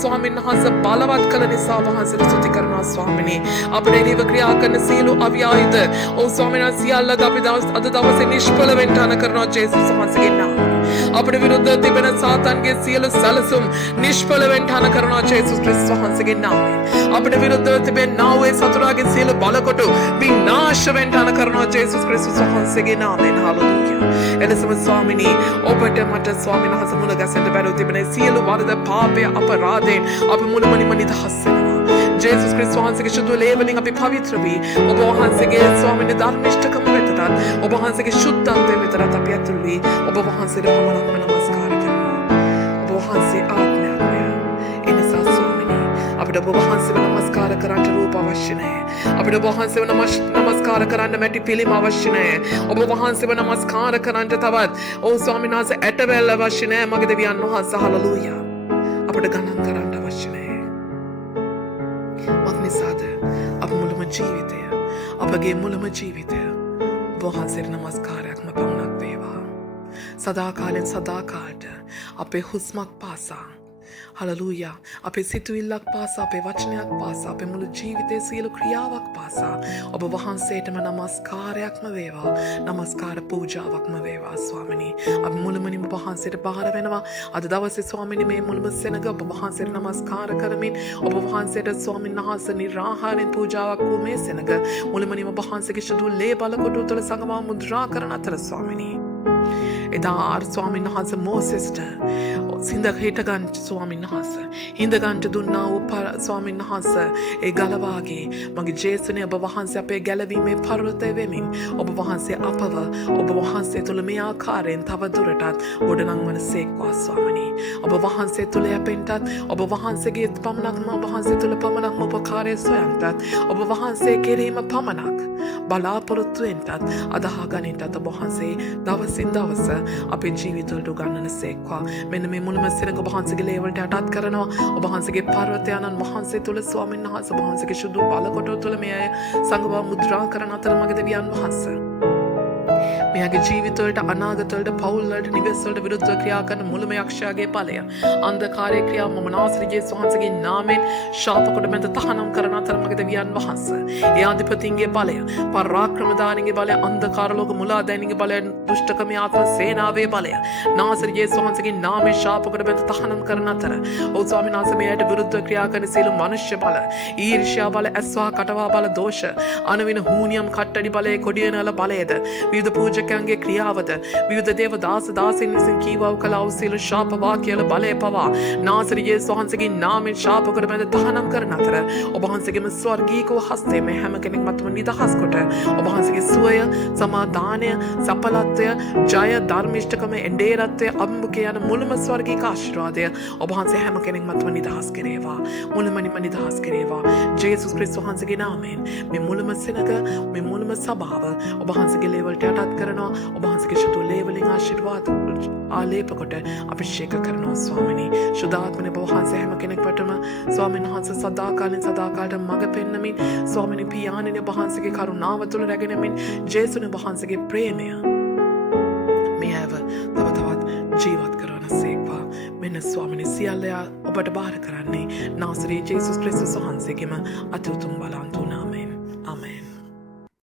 ස්වාමීන් වහන්සේ බලවත් කළ නිසා වහන්සේට ස්තුති කරනවා ස්වාමිනී. අපේ නිව ක්‍රියා කරන සියලු අවියායුධ ස්වාමීන් වහන්සේ සියල්ල අපි අද දවසේ නිෂ්ඵල වෙන්න යන කරනවා ජේසුස් වහන්සේගේ නාමයෙන්. අපේ විරුද්ධ තිබෙන සාතන්ගේ සියලු සැලසුම් නිෂ්ඵල වෙන්න යන කරනවා ජේසුස් ක්‍රිස්තුස් වහන්සේගේ නාමයෙන්. අපේ විරුද්ධ තිබෙන නාවේ සතුරාගේ සියලු බලකොට විනාශ වෙන්න යන කරනවා ජේසුස් ක්‍රිස්තුස් වහන්සේගේ නාමයෙන්. හලලූයා. එලෙසම ස්වාමිනී ඔබට මට ස්වාමීන් වහන්සේ මුල ගැසෙන්න බැරුව තිබෙන සියලු වරද පාපය අපරාධයෙන් අපි මුළුමනින්ම නිදහස් වෙනවා. ජේසුස් ක්‍රිස්තුස් වහන්සේගේ සුදු ලේවලින් අපි පවිත්‍ර වී ඔබ වහන්සේගේ ස්වාමීන් ධර්මිෂ්ඨකම වෙතට ඔබ වහන්සේගේ ශුද්ධත්වය වෙතට අපි ඇතුළු වී ඔබ වහන්සේට පමණක්ම නමස්කාර කරනවා. ඔබ වහන්සේ ආත්මයක්මය. ඒ නිසා ස්වාමිනී අපිට ඔබ වහන්සේව නමස්කාර කරන්න රූප අවශ්‍ය නැහැ. අපිට ඔබ වහන්සේව නමස්කාර කරන්න මැටි පිළිම අවශ්‍ය නැහැ. ඔබ වහන්සේව නමස්කාර කරන්න තවත් ස්වාමීන් වහන්සේ ඇටවැල් අවශ්‍ය නැහැ මගේ දෙවියන් වහන්සේ. හලලූයා. අපිට ගණන් කරන්න අවශ්‍ය නැහැ. මක්නිසාද අප මුළුම ජීවිතය අපගේ මුළුම ජීවිතය ඔබ වහන්සේට නමස්කාරයක්ම පමණක් වේවා. සදාකාලෙන් සදාකාලට අපේ හුස්මක් පාසා හලලූයා අපේ සිතුවිල්ලක් පාසා අපේ වචනයක් පාසා අපේ මුළු ජීවිතයේ සියලු ක්‍රියාවක් පාසා ඔබ වහන්සේටම නමස්කාරයක්ම වේවා. නමස්කාර පූජාවක්ම වේවා ස්වාමිනී. අපි මුළුමනින්ම ඔබ වහන්සේට බාර වෙනවා. අද දවසේ ස්වාමිනී මේ මුළුම සෙනඟ ඔබ වහන්සේට නමස්කාර කරමින් ඔබ වහන්සේට ස්වාමීන් වහන්සේ නිරාහාරයෙන් පූජාවක් වූ මේ සෙනඟ මුළුමනින්ම ඔබ වහන්සේගේ සුදු ලේ බලකොටු තුළ සංගමා මුද්‍රා කරන අතර ස්වාමිනී එදා ස්වාමීන් වහන්සේ මෝසෙස්ට සිඳක හිටගන්ට ස්වාමීන් වහන්සේ හිඳගන්ට දුන්නා වූ ස්වාමීන් වහන්සේ ඒ ගලවාගේ මගේ ජේසුනේ ඔබ වහන්සේ අපේ ගැලවීමේ පර්වතය වෙමින් ඔබ වහන්සේ අපව ඔබ වහන්සේ තුළ මේ ආකාරයෙන් තව දුරටත් ගොඩනංවන සේක්වා ස්වාමිනී. ඔබ වහන්සේ තුළ යැපෙන්ටත් ඔබ වහන්සේගේ පමණක්ම ඔබ වහන්සේ තුළ පමණක්ම උපකාරය සොයන්ටත් ඔබ වහන්සේ කෙරීම පමණක් බලාපොරොත්තුවෙන්ටත් අදහා ගනිටත් ඔබ වහන්සේ දවසින් දවස අපේ ජීවිතවලට උගන්වන සේක්වා. මෙන්න මේ මුළුම සෙනඟ ඔබ වහන්සේගේ ලේවලට යටත් කරනවා. ඔබ වහන්සේගේ පර්වතයන්න් වහන්සේ තුල ස්වාමීන් වහන්සේ ඔබ වහන්සේගේ සුදු බලකොටුව තුල මේ අය සංගවා මුද්‍රා කරන අතර මග දෙවියන් වහන්සේ මෙයාගේ ජීවිතවලට අනාගතවලට පවුල්වලට නිවෙස්වලට විරුද්ධව ක්‍රියා කරන මුළුම යක්ෂයාගේ බලය අන්ධකාරයේ ක්‍රියා මම නාසරේ ජේසුස් වහන්සේගේ නාමයෙන් ශාප කොට මැද තහනම් කරන අතර මග දෙවියන් වහන්සේ ඒ අධිපතින්ගේ බලය පරාක්‍රමදානිගේ බලය අන්ධකාර ලෝක මුලා දැනිගේ බලය දුෂ්ටකම ආත්ම සේනාවේ බලය නාසරේ ජේසුස් වහන්සේගේ නාමයෙන් ශාප කොට මැද තහනම් කරන අතර ඔව් ස්වාමීන් වහන්සේ මෙයාට විරුද්ධව ක්‍රියා කරන සියලු මනුෂ්‍ය බල ඊර්ෂ්‍යා බල ඇස්වා කටවා බල දෝෂ අනවින හූනියම් කට්ටඩි බලයේ කොඩියනල බලයද විවිධ පූජකයන්ගේ ක්‍රියාවද විවිධ දේව දාස දාසීන් විසින් කීවව් කළ අවසීල ශාප වාක්‍යවල බලය පවා නාසරේ ජේසුස් වහන්සේගේ නාමයෙන් ශාප කොට මැද තහනම් කරන අතර ඔබ වහන්සේගේම ස්වර්ගීය හස්තේ මේ හැම කෙනෙක් මතම නිදහස් කොට ඔබ වහන්සේගේ සුවය සමාදානය සඵලත්වය ජය ධර්මිෂ්ඨකම එඬේරත්වය අම්බුකේ යන මුළුම ස්වර්ගීය ආශිර්වාදය ඔබ වහන්සේ හැම කෙනෙක් මතම නිදහස් කරේවා මුළුමනින්ම නිදහස් කරේවා ජේසුස් ක්‍රිස්තුස් වහන්සේගේ නාමයෙන් මේ මුළුම සෙනඟ මේ මුළුම සභාව ඔබ වහන්සේගේ ලේවලට යටත් කරනවා ඔබ වහන්සේගේ සුදු ලේවලින් ආශිර්වාද ආලේප කොට අභිෂේක කරනවා ස්වාමිනී සුදාත්මනේ ඔබ වහන්සේ හැම කෙනෙක්වටම ස්වාමීන් වහන්සේ සදාකාලින් සදාකාලට මඟ පෙන්වමින් ස්වාමිනී පියාණෙනි ඔබ වහන්සේගේ කරුණාව තුළ රැගෙනමින් ජේසුනේ ඔබ වහන්සේගේ ප්‍රේමය මේ අයව තව තවත් ජීවත් කරවන සේක්වා මෙන්න ස්වාමිනී සියල්ල ඔබට බාර කරන්නේ නාසරේ ජේසුස් ක්‍රිස්තුස් වහන්සේගේම අති උතුම් බලන්ත